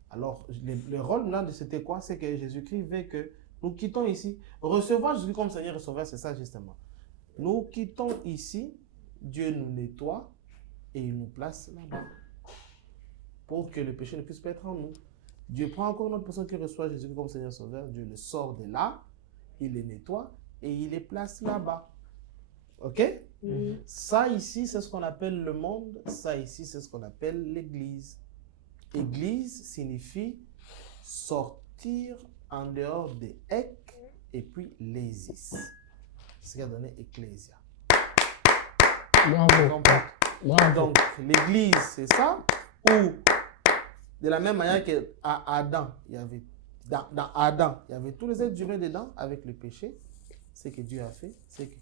Alors, le rôle là, c'était quoi? C'est que Jésus-Christ veut que nous quittons ici. Recevoir Jésus comme Seigneur et Sauveur, c'est ça justement. Nous quittons ici, Dieu nous nettoie et il nous place là-bas. Pour que le péché ne puisse pas être en nous. Dieu prend encore une autre personne qui reçoit Jésus comme Seigneur et Sauveur. Dieu le sort de là, il les nettoie et il les place là-bas. Ok? Ça ici, c'est ce qu'on appelle le monde. Ça ici, c'est ce qu'on appelle l'église. Église signifie sortir en dehors des ek et puis l'ésis. C'est ce qui a donné ecclésia. Bravo. Bravo. Donc, l'église, c'est ça. Ou, de la même manière qu'à Adam, il y avait, dans Adam, il y avait tous les êtres humains dedans avec le péché. Ce que Dieu a fait, c'est que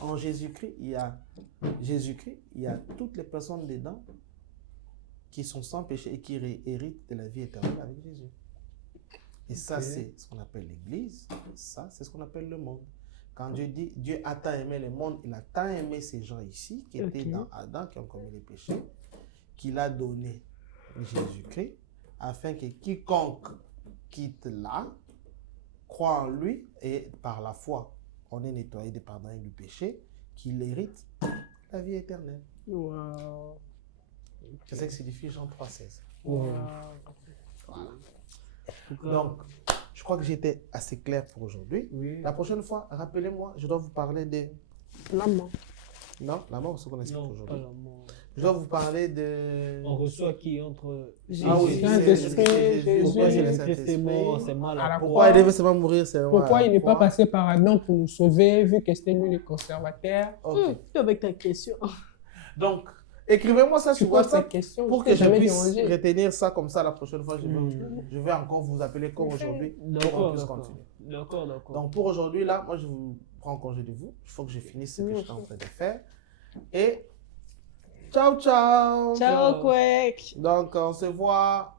en Jésus-Christ, il y a toutes les personnes dedans qui sont sans péché et qui héritent de la vie éternelle avec Jésus. Et ça, c'est ce qu'on appelle l'église. Ça, c'est ce qu'on appelle le monde. Quand Dieu dit, Dieu a tant aimé le monde, il a tant aimé ces gens ici, qui étaient dans Adam, qui ont commis les péchés, qu'il a donné Jésus-Christ, afin que quiconque quitte là, croit en lui, et par la foi, on est nettoyé des pardons et du péché, qu'il hérite la vie éternelle. Wow. C'est ça que signifie Jean 3,16. Wow. Voilà. Donc, je crois que j'étais assez clair pour aujourd'hui. Oui. La prochaine fois, rappelez-moi, je dois vous parler de... Maman. Non, la mort, c'est ce qu'on explique Non, pas aujourd'hui. la mort. Je dois vous parler de... On reçoit qui entre Ah oui, Saint-Esprit, Jésus. Pourquoi Jésus. c'est le Jésus-Christ est mort, Saint-Esprit? c'est mal. À la Pourquoi il devait seulement mourir? C'est Pourquoi il n'est pas passé par Adam pour nous sauver, vu que c'était lui le conservateur? Ok. Avec ta question. Donc, écrivez-moi ça Tu sur poses cette WhatsApp question, pour je que t'ai je jamais puisse dérangé. retenir ça comme ça la prochaine fois. Je vais encore vous appeler comme aujourd'hui pour qu'on D'accord, puisse d'accord. continuer. D'accord, d'accord. Donc pour aujourd'hui, là, moi je vous prends congé de vous. Il faut que je finisse ce que je suis en train de faire. Et ciao, ciao. Ciao, Kwek. Donc on se voit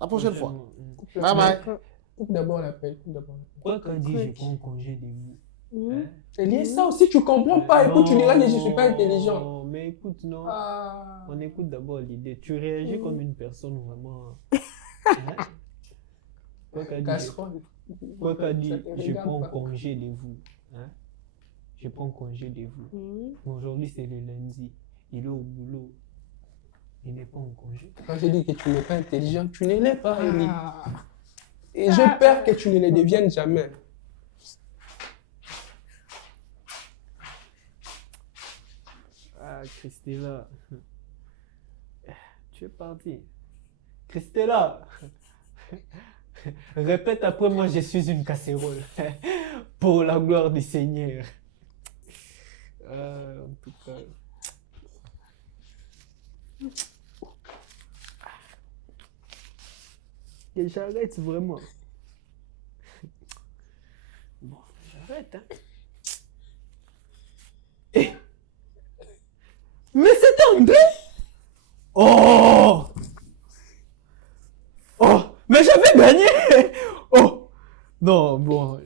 la prochaine fois. Mm. Bye bye. Coupe d'abord l'appel. Coupe d'abord l'appel. Pourquoi quand dit je prends congé de vous? Hein? C'est lié ça aussi, tu comprends pas. Écoute, tu diras que je suis pas intelligent. Non, mais écoute, non. Ah. On écoute d'abord l'idée. Tu réagis comme une personne vraiment. Hein? Quoi qu'a dit, Casserole. quoi qu'a dit, Ça te je regarde prends pas. congé de vous. Hein? Je prends congé de vous. Aujourd'hui, c'est le lundi. Il est au boulot. Il n'est pas en congé. Quand j'ai dit que tu n'es pas intelligent, tu ne l'es pas, Élie. Et j'ai peur que tu ne le deviennes jamais. Ah, Christella. Tu es parti. Christella. Répète après moi, je suis une casserole. Pour la gloire du Seigneur. En tout cas. Et j'arrête vraiment. Bon, j'arrête, hein. Eh! Mais c'est André! Oh! Oh! Mais j'avais gagné! Oh! Non, bon,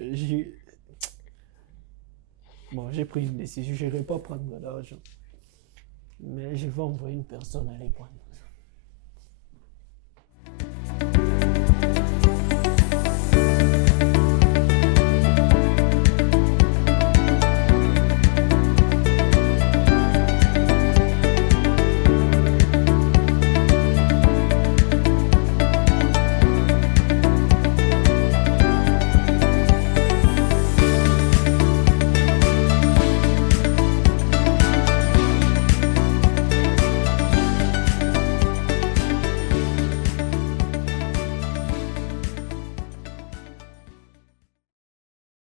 j'ai pris une décision. Je n'irai pas prendre de l'argent. Mais je vais envoyer une personne à les prendre.